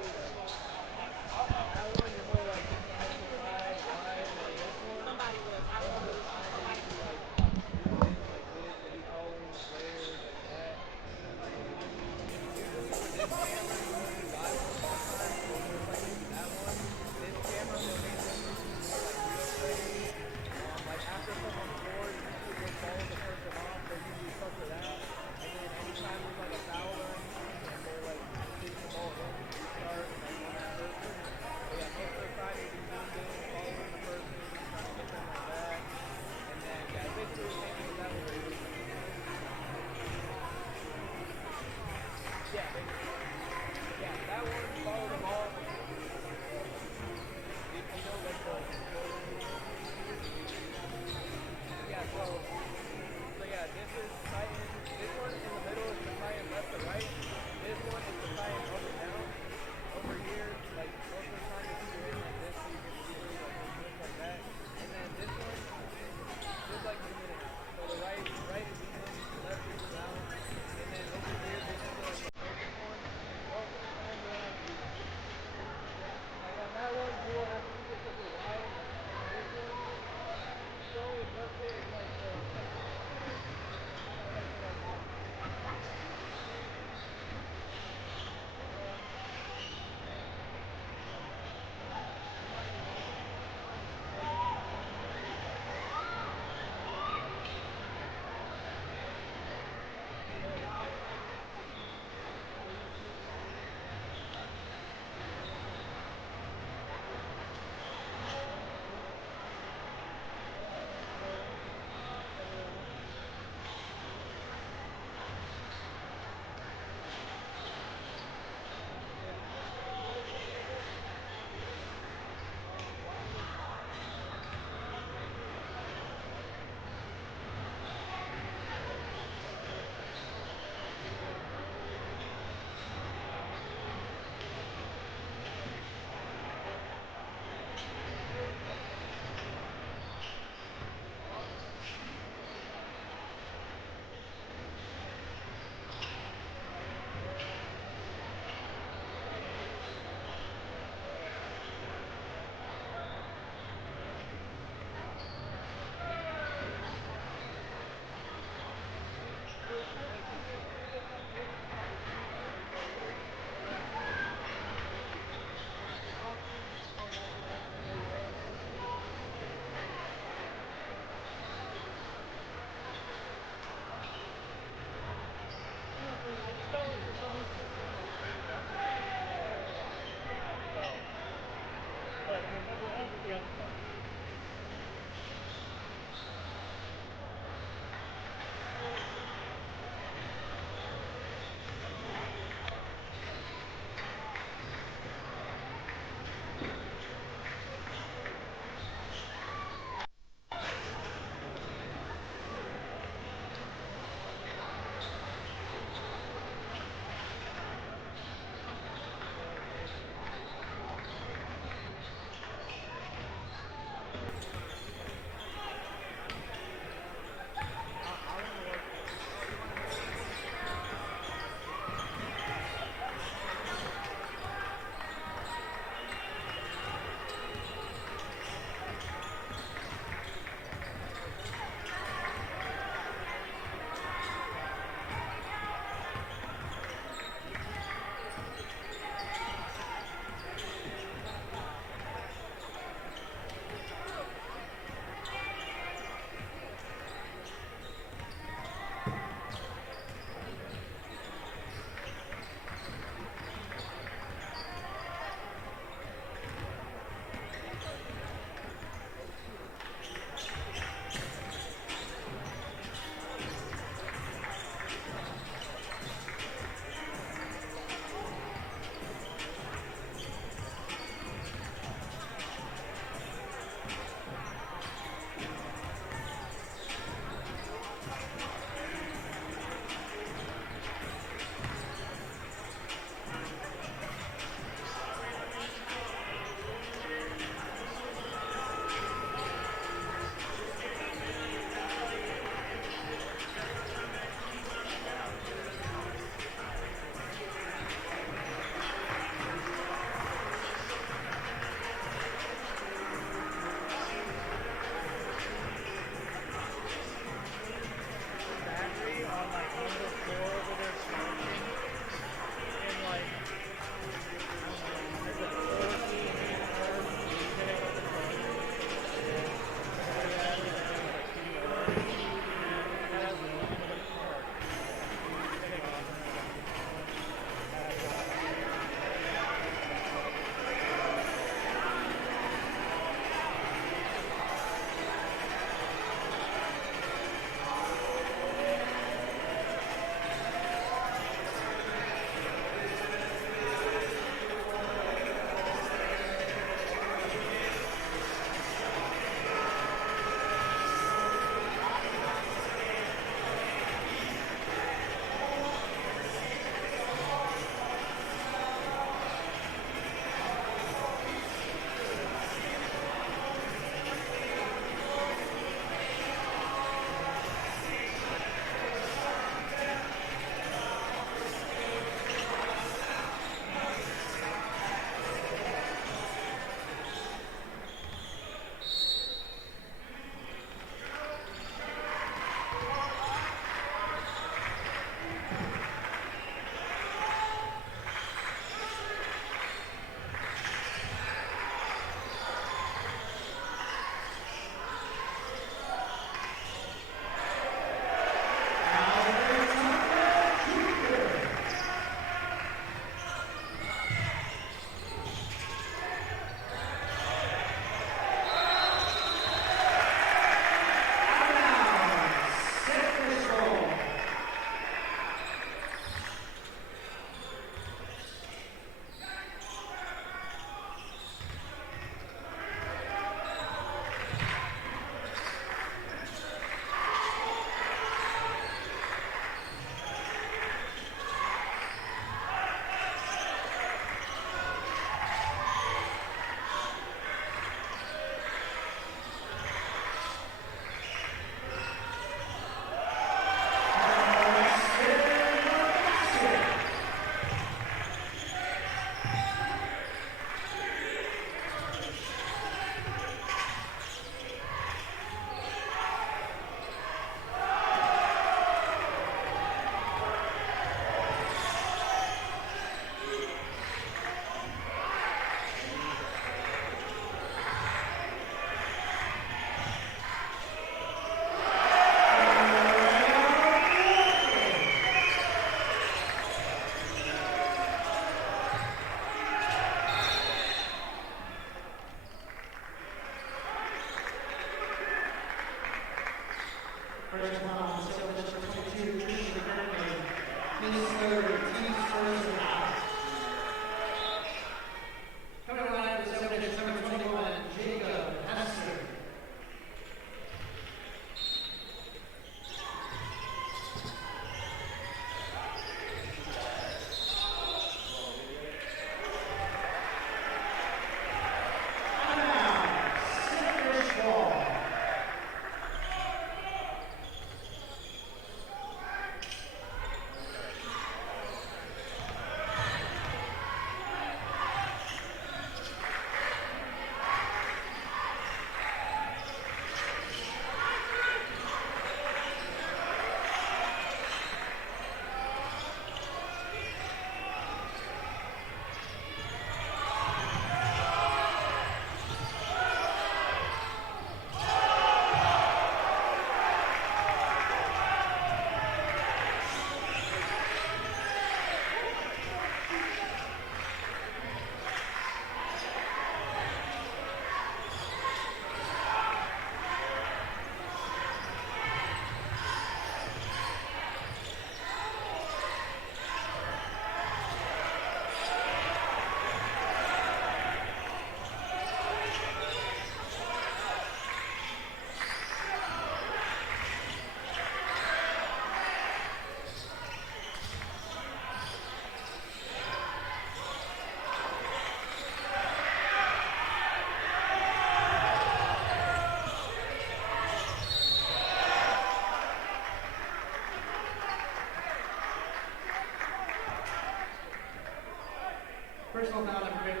Personal foul number 15,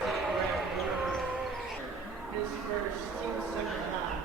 his first, team second foul.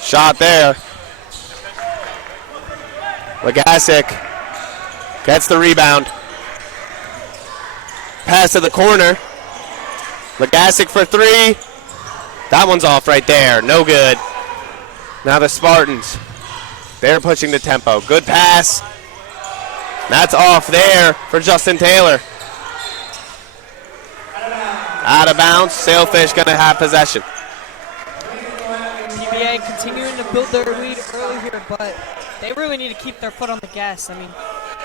Shot there. Legasic gets the rebound. Pass to the corner. Legasic for three. That one's off right there. No good. Now the Spartans. They're pushing the tempo. Good pass. That's off there for Justin Taylor. Out of bounds. Sailfish going to have possession. PBA continuing to build their lead early here, but they really need to keep their foot on the gas. I mean,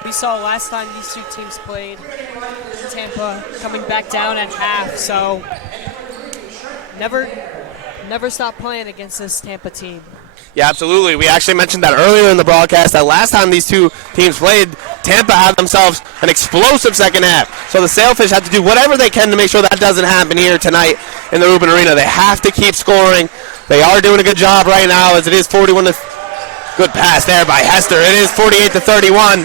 we saw last time these two teams played, Tampa coming back down at half, so never stop playing against this Tampa team. Yeah, absolutely. We actually mentioned that earlier in the broadcast that last time these two teams played, Tampa had themselves an explosive second half. So the Sailfish have to do whatever they can to make sure that doesn't happen here tonight in the Rubin Arena. They have to keep scoring. They are doing a good job right now as it is 41 to... Good pass there by Hester. It is 48 to 31.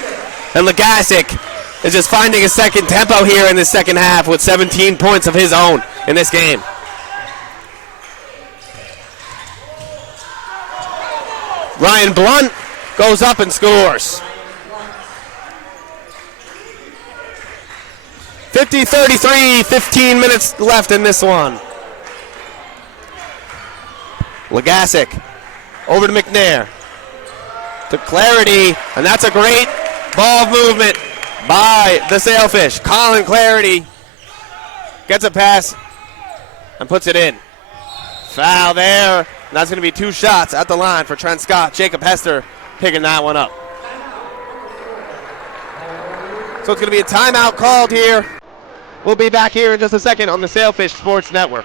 And Legasic is just finding a second tempo here in the second half with 17 points of his own in this game. Ryan Blunt goes up and scores. 50-33, 15 minutes left in this one. Legasic over to McNair. To Clarity, and that's a great ball movement by the Sailfish. Colin Clarity gets a pass and puts it in. Foul there. And that's going to be two shots at the line for Trent Scott. Jacob Hester picking that one up. So it's going to be a timeout called here We'll be back here in just a second on the Sailfish Sports Network.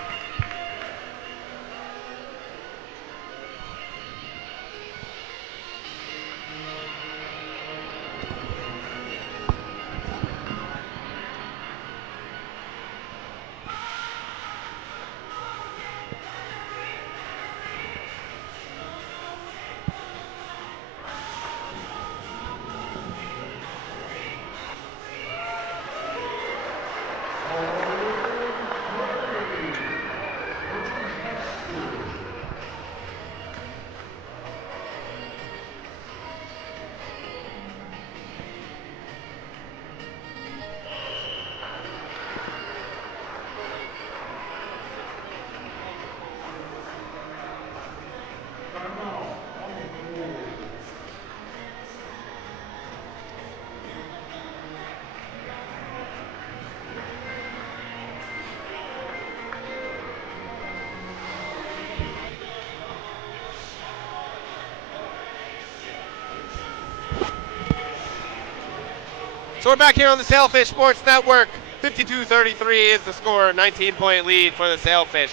So we're back here on the Sailfish Sports Network. 52-33 is the score, 19-point lead for the Sailfish.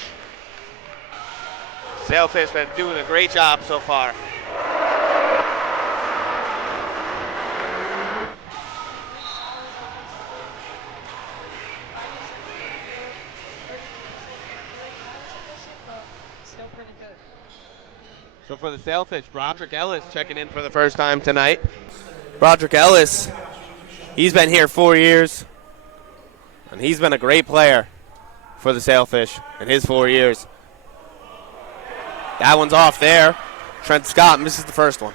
Sailfish been doing a great job so far. Still pretty good. So for the Sailfish, Broderick Ellis checking in for the first time tonight. Broderick Ellis, he's been here 4 years, and he's been a great player for the Sailfish in his 4 years. That one's off there. Trent Scott misses the first one.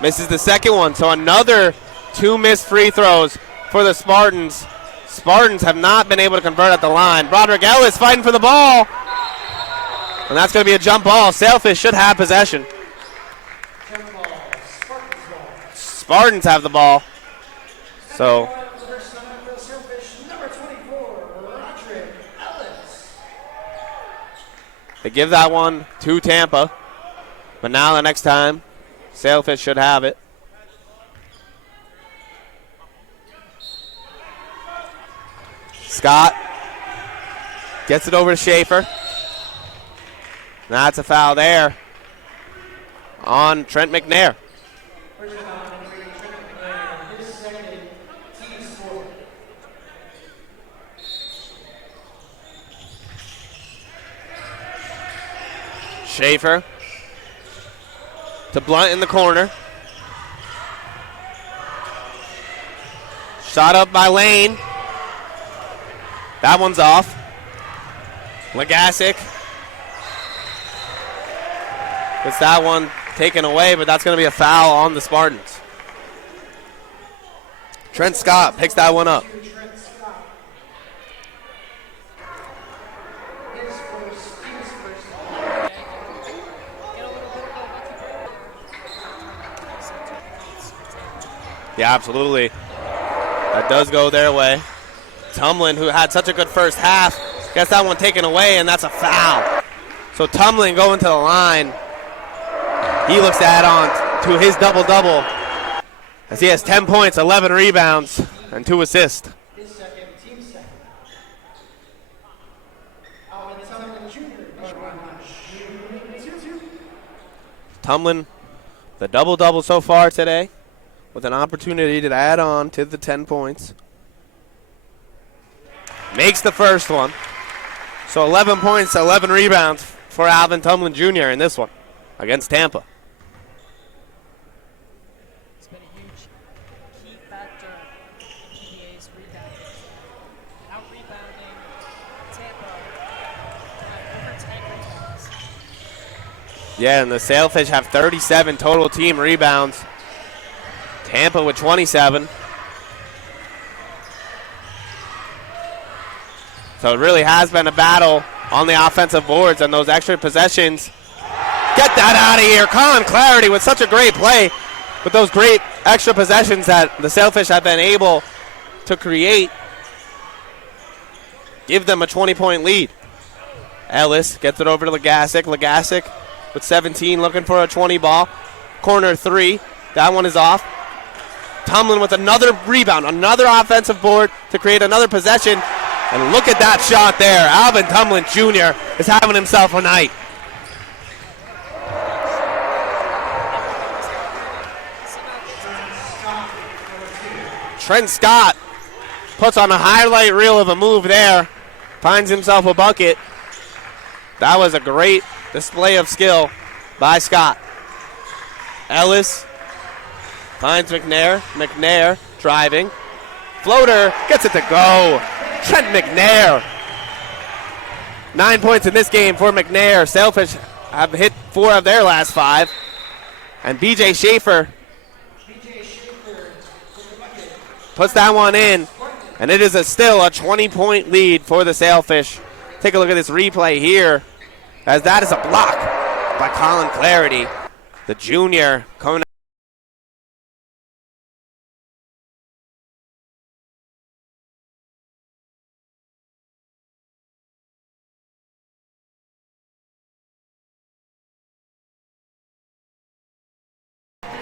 Misses the second one, so another 2 missed free throws for the Spartans. Spartans have not been able to convert at the line. Broderick Ellis fighting for the ball. And that's going to be a jump ball. Sailfish should have possession. Spartans have the ball. So they give that one to Tampa. But now the next time, Sailfish should have it. Scott gets it over to Schaefer. That's a foul there on Trent McNair. Schaefer to Blunt in the corner. Shot up by Lane. That one's off. Legasic gets that one taken away, but that's going to be a foul on the Spartans. Trent Scott picks that one up. Yeah, absolutely. That does go their way. Tumlin, who had such a good first half, gets that one taken away, and that's a foul. So Tumlin going to the line. He looks to add on to his double-double as he has 10 points, 11 rebounds, and 2 assists. Tumlin, the double-double so far today, with an opportunity to add on to the 10 points. Makes the first one. So 11 points, 11 rebounds for Alvin Tumlin Jr. in this one against Tampa. It's been a huge key factor in PBA's rebounding. Out-rebounding Tampa over 10 rebounds. Yeah, and the Sailfish have 37 total team rebounds. Tampa with 27. So it really has been a battle on the offensive boards and those extra possessions. Get that out of here. Colin Clarity with such a great play with those great extra possessions that the Sailfish have been able to create. Give them a 20-point lead. Ellis gets it over to Legasic. Legasic with 17 looking for a 20 ball. Corner 3. That one is off. Tumlin with another rebound, another offensive board to create another possession. And look at that shot there. Alvin Tumlin Jr. is having himself a night. Trent Scott puts on a highlight reel of a move there. Finds himself a bucket. That was a great display of skill by Scott. Ellis finds McNair. McNair driving. Floater gets it to go. Trent McNair. 9 points in this game for McNair. Sailfish have hit 4 of their last 5. And BJ Schaefer puts that one in. And it is still a 20-point lead for the Sailfish. Take a look at this replay here, as that is a block by Colin Clarity, the junior coming.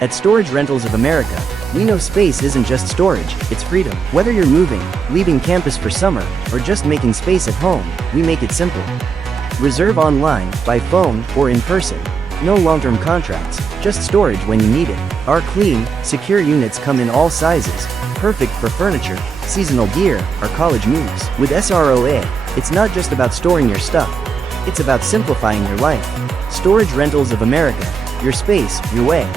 At Storage Rentals of America, we know space isn't just storage, it's freedom. Whether you're moving, leaving campus for summer, or just making space at home, we make it simple. Reserve online, by phone, or in person. No long-term contracts, just storage when you need it. Our clean, secure units come in all sizes, perfect for furniture, seasonal gear, or college moves. With SROA, it's not just about storing your stuff, it's about simplifying your life. Storage Rentals of America, your space, your way.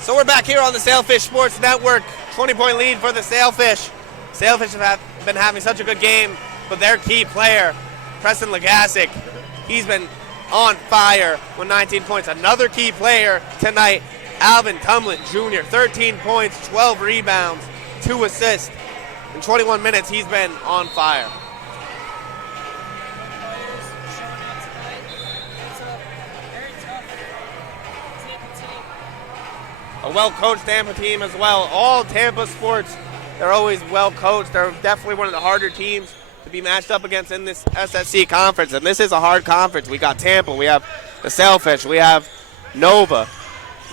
So we're back here on the Sailfish Sports Network. 20-point lead for the Sailfish. Sailfish have been having such a good game, but their key player, Preston Legasic, he's been on fire with 19 points. Another key player tonight, Alvin Tumlin Jr., 13 points, 12 rebounds, 2 assists. In 21 minutes, he's been on fire. A well-coached Tampa team as well. All Tampa sports, they're always well-coached. They're definitely one of the harder teams to be matched up against in this SSC conference, and this is a hard conference. We got Tampa, we have the Sailfish, we have Nova.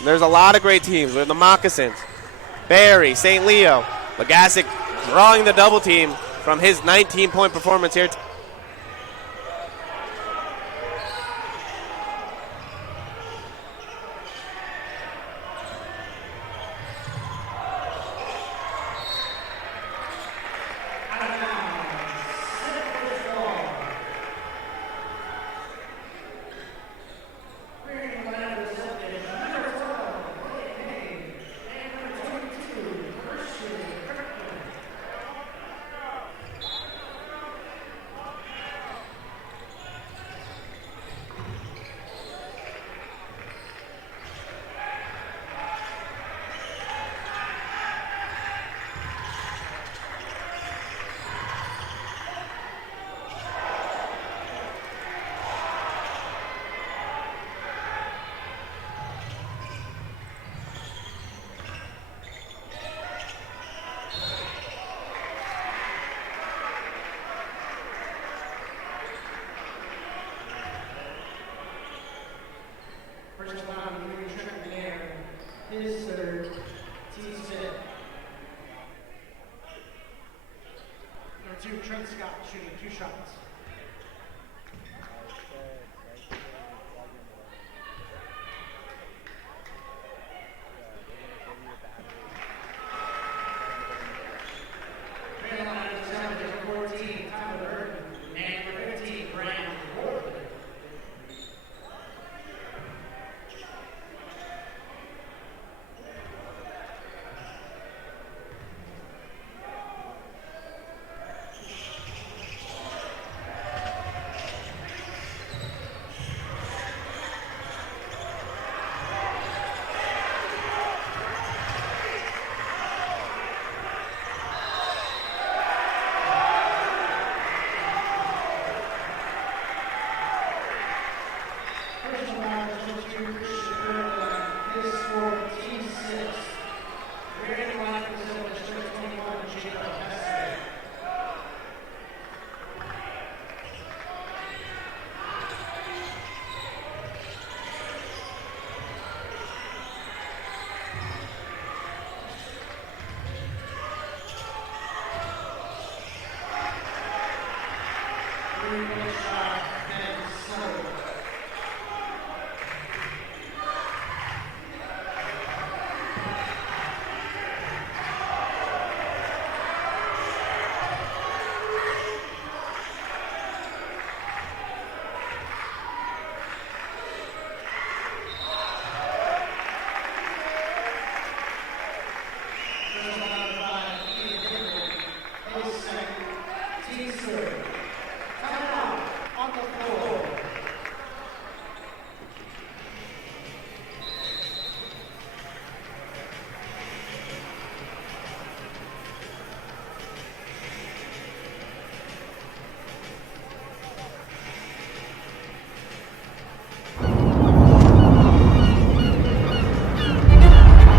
There's a lot of great teams. We have the Moccasins, Barry, St. Leo. Legasic drawing the double team from his 19-point performance here. His third, team set. Number 2, Trent Scott shooting 2 shots. This for Team 6. Rear line representative number 21, Jacob Hester.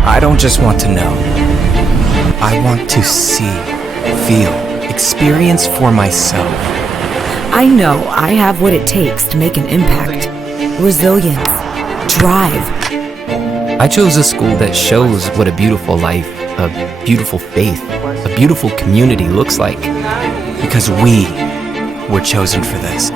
I don't just want to know. I want to see, feel, experience for myself. I know I have what it takes to make an impact. Resilience, drive. I chose a school that shows what a beautiful life, a beautiful faith, a beautiful community looks like. Because we were chosen for this.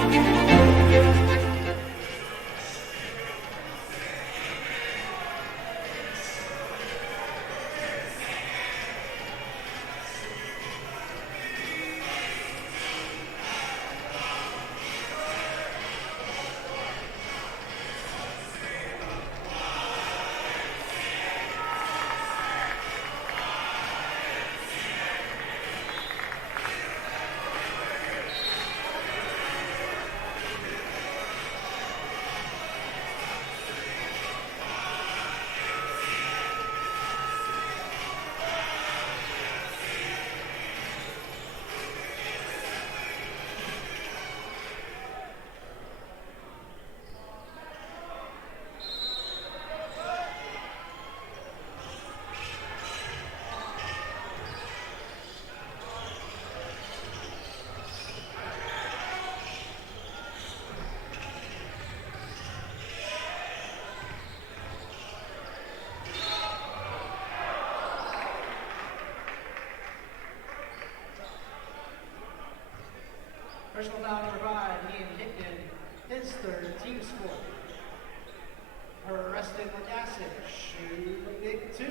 Personal foul number 5, Ian Hickman, his third, team score. Arrested with acid, shoot a big 2.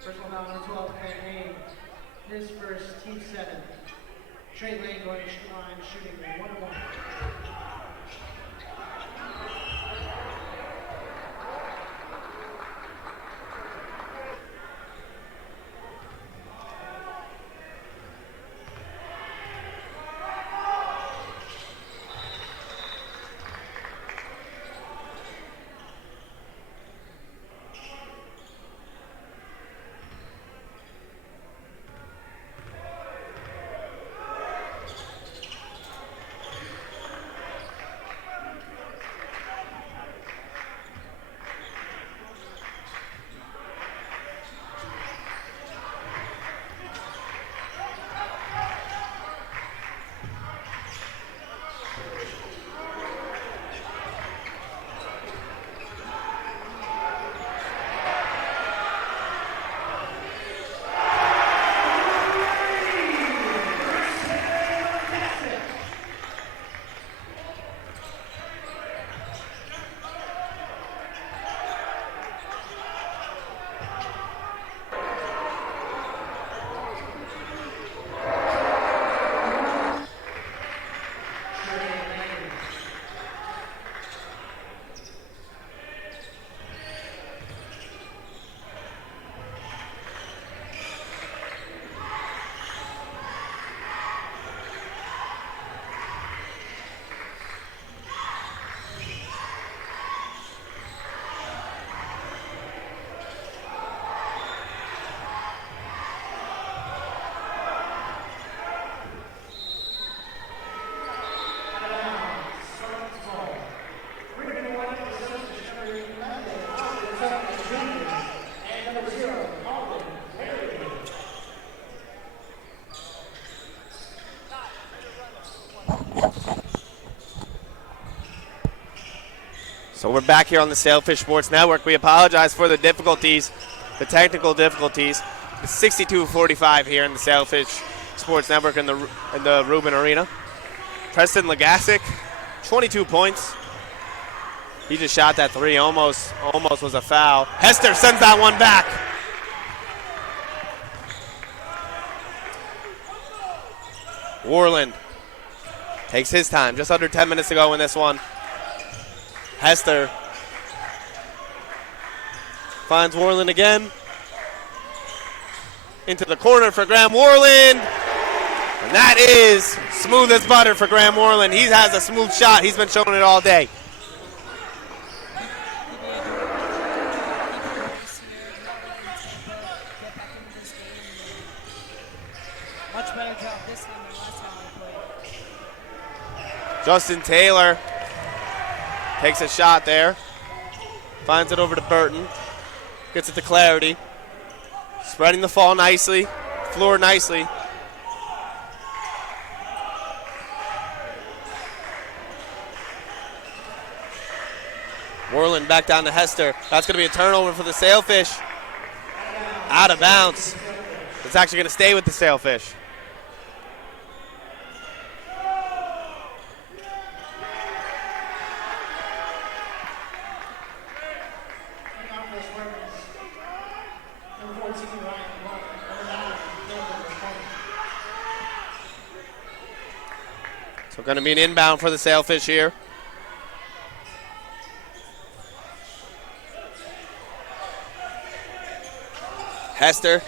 Personal foul number 12, Aaron Hain, his first, team 7. Trey Lane going to shoot line, shooting 1-1. So we're back here on the Sailfish Sports Network. We apologize for the difficulties, the technical difficulties. It's 62-45 here in the Sailfish Sports Network in the Rubin Arena. Preston Legasic, 22 points. He just shot that three, almost was a foul. Hester sends that one back. Warland takes his time, just under 10 minutes to go in this one. Hester finds Warland again. Into the corner for Graham Warland. And that is smooth as butter for Graham Warland. He has a smooth shot. He's been showing it all day. Much better job this time than last time we played. Justin Taylor takes a shot there. Finds it over to Burton. Gets it to Clarity. Spreading the fall nicely. Floor nicely. Warland back down to Hester. That's going to be a turnover for the Sailfish. Out of bounds. It's actually going to stay with the Sailfish. So going to be an inbound for the Sailfish here. Hester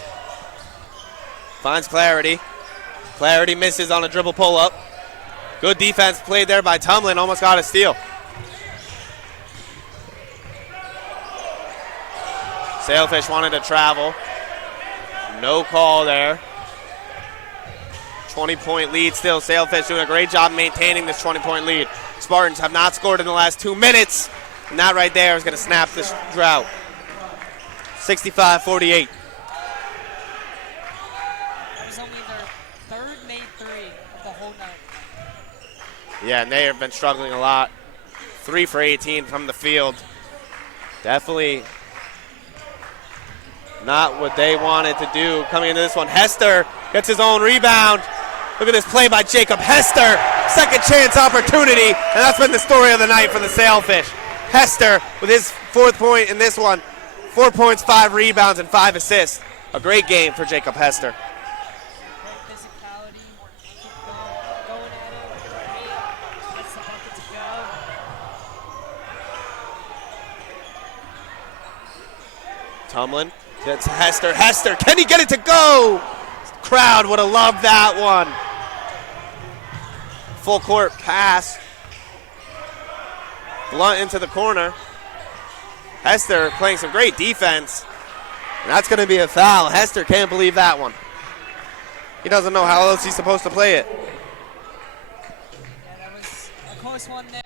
finds Clarity. Clarity misses on a dribble pull-up. Good defense played there by Tumlin. Almost got a steal. Sailfish wanted to travel. No call there. 20-point lead still. Sailfish doing a great job maintaining this 20-point lead. Spartans have not scored in the last 2 minutes. And that right there is going to snap this drought. 65-48. Yeah, and they have been struggling a lot. 3 for 18 from the field. Definitely not what they wanted to do coming into this one. Hester gets his own rebound. Look at this play by Jacob Hester. Second chance opportunity, and that's been the story of the night for the Sailfish. Hester with his 4th point in this one. 4 points, 5 rebounds, and 5 assists. A great game for Jacob Hester. Tumlin gets Hester. Hester, can he get it to go? Crowd would have loved that one. Full court pass. Blunt into the corner. Hester playing some great defense. And that's going to be a foul. Hester can't believe that one. He doesn't know how else he's supposed to play it. Yeah, that was a close one there.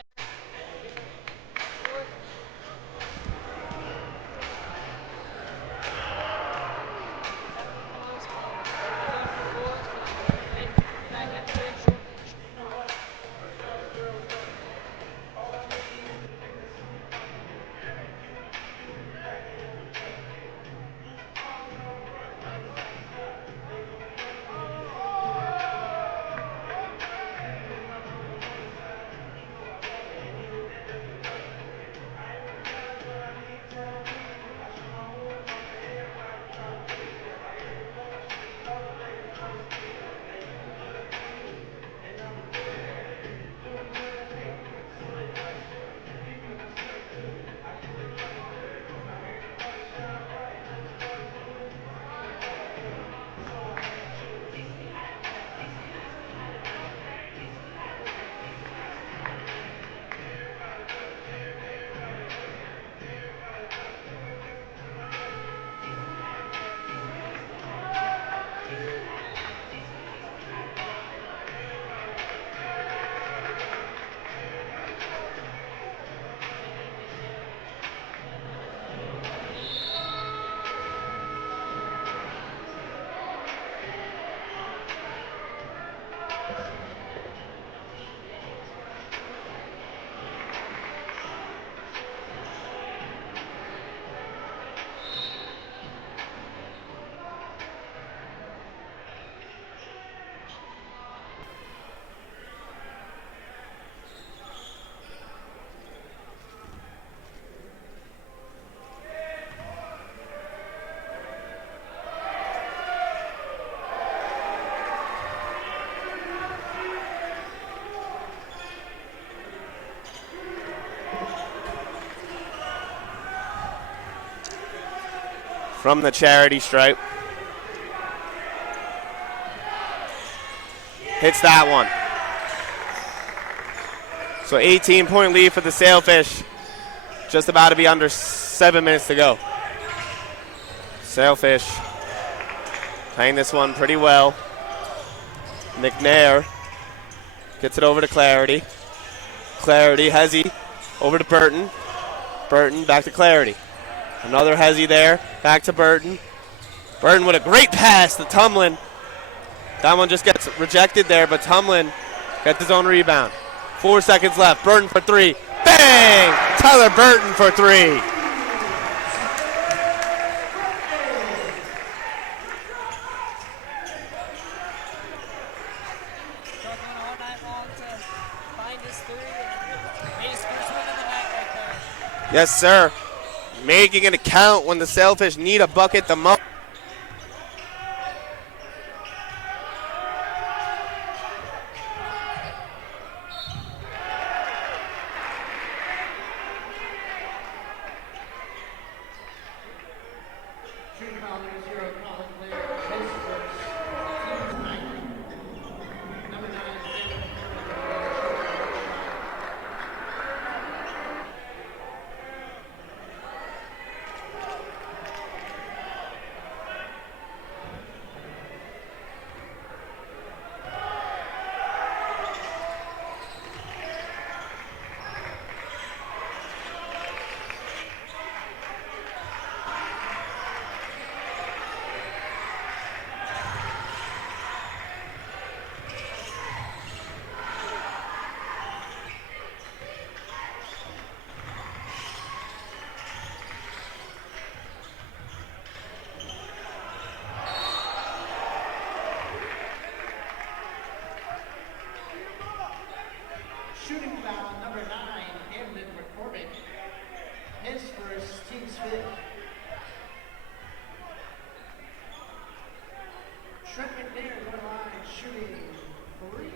from the charity stripe. Hits that one. So 18-point lead for the Sailfish. Just about to be under 7 minutes to go. Sailfish playing this one pretty well. McNair gets it over to Clarity. Clarity, Hezzy, over to Burton. Burton back to Clarity. Another Hezzy there, back to Burton. Burton with a great pass to Tumlin. That one just gets rejected there, but Tumlin gets his own rebound. 4 seconds left. Burton for three. Bang! Tyler Burton for three. Yes, sir. Making it count when the Sailfish need a bucket the most. Shooting foul number 9, Hamlin McCormick. His first, team's fifth. Trent McNair going to line, shooting 3.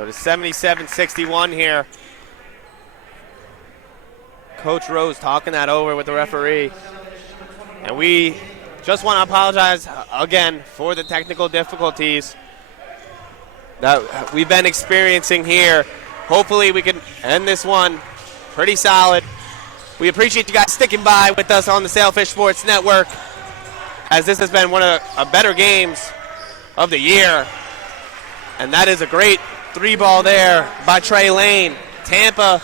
So it's 77-61 here. Coach Rose talking that over with the referee. And we just want to apologize again for the technical difficulties that we've been experiencing here. Hopefully we can end this one pretty solid. We appreciate you guys sticking by with us on the Sailfish Sports Network, as this has been one of the better games of the year. And that is a great three ball there by Trey Lane. Tampa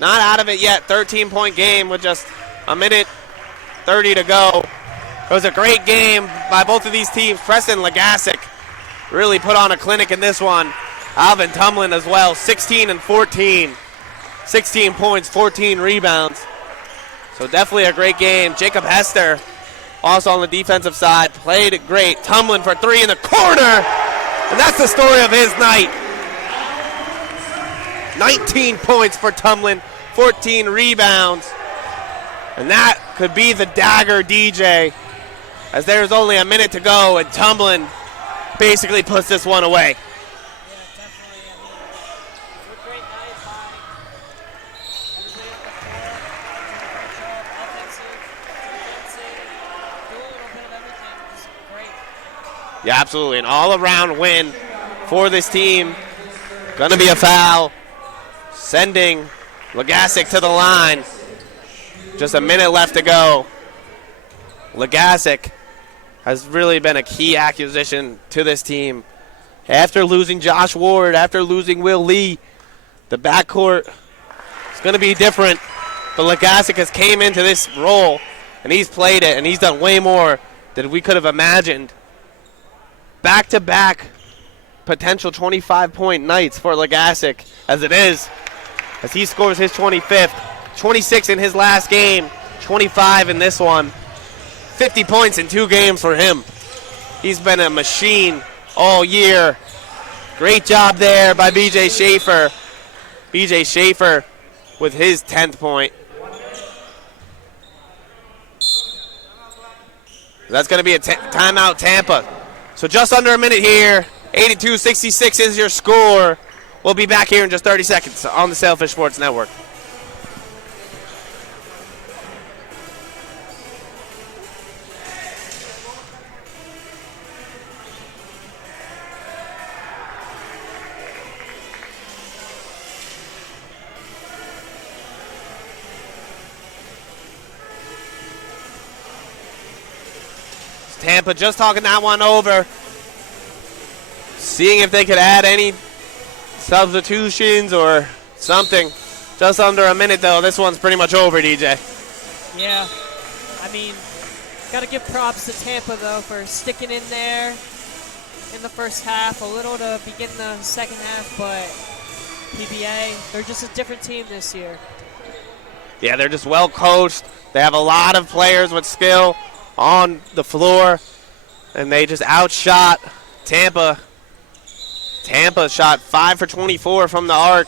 not out of it yet. 13-point game with just a minute 30 to go. It was a great game by both of these teams. Preston Legassic really put on a clinic in this one. Alvin Tumlin as well, 16 and 14. 16 points, 14 rebounds. So definitely a great game. Jacob Hester, also on the defensive side, played great. Tumlin for three in the corner. And that's the story of his night. 19 points for Tumlin, 14 rebounds. And that could be the dagger, DJ, as there's only a minute to go, and Tumlin basically puts this one away. Yeah, absolutely. An all-around win for this team. Going to be a foul. Sending Legassic to the line. Just a minute left to go. Legassic has really been a key acquisition to this team. After losing Josh Ward, after losing Will Lee, the backcourt is going to be different. But Legassic has came into this role, and he's played it, and he's done way more than we could have imagined. Back-to-back potential 25-point nights for Legassic, as it is, as he scores his 25th. 26 in his last game, 25 in this one. 50 points in 2 games for him. He's been a machine all year. Great job there by B.J. Schaefer. B.J. Schaefer with his 10th point. That's going to be a timeout, Tampa. So just under a minute here. 82-66 is your score. We'll be back here in just 30 seconds on the Sailfish Sports Network. Tampa just talking that one over, seeing if they could add any substitutions or something. Just under a minute, though. This one's pretty much over, DJ. Yeah. I mean, got to give props to Tampa, though, for sticking in there in the first half, a little to begin the second half, but PBA, they're just a different team this year. Yeah, they're just well coached. They have a lot of players with skill on the floor, and they just outshot Tampa. Tampa shot 5 for 24 from the arc.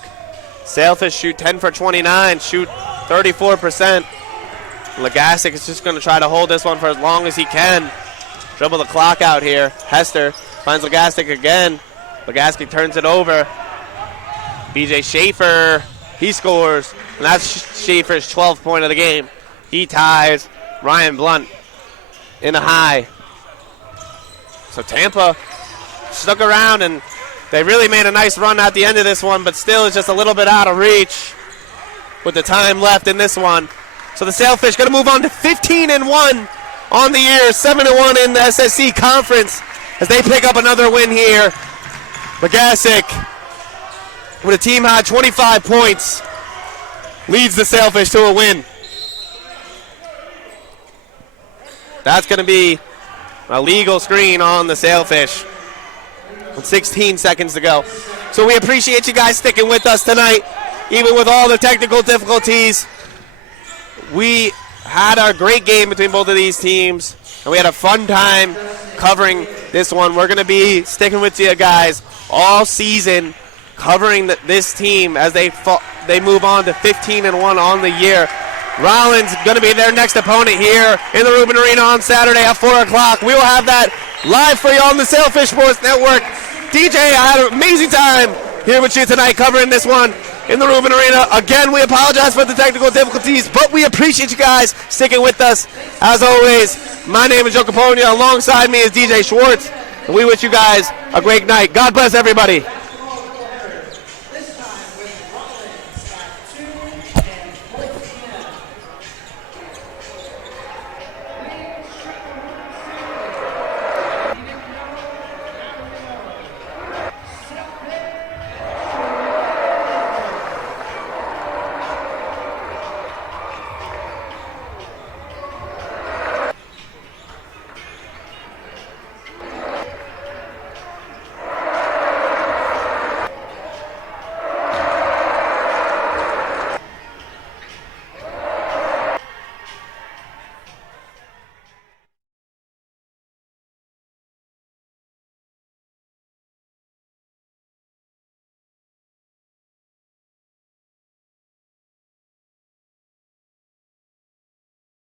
Sailfish shoot 10 for 29, shoot 34%. Legassic is just going to try to hold this one for as long as he can. Dribble the clock out here. Hester finds Legassic again. Legassic turns it over. B.J. Schaefer, he scores, and that's Schaefer's 12th point of the game. He ties Ryan Blunt in a high. So Tampa stuck around, and they really made a nice run at the end of this one, but still is just a little bit out of reach with the time left in this one. So the Sailfish going to move on to 15-1 on the year, 7-1 in the SSC Conference as they pick up another win here. Legassic with a team high 25 points. leads the Sailfish to a win. That's going to be a legal screen on the Sailfish with 16 seconds to go. So we appreciate you guys sticking with us tonight, even with all the technical difficulties. We had a great game between both of these teams, and we had a fun time covering this one. We're going to be sticking with you guys all season, covering this team as they move on to 15-1 on the year. Rollins going to be their next opponent here in the Rubin Arena on Saturday at 4 o'clock. We will have that live for you on the Sailfish Sports Network. DJ, I had an amazing time here with you tonight covering this one in the Rubin Arena. Again, we apologize for the technical difficulties, but we appreciate you guys sticking with us. As always, my name is Joe Caponia. Alongside me is DJ Schwartz, and we wish you guys a great night. God bless everybody.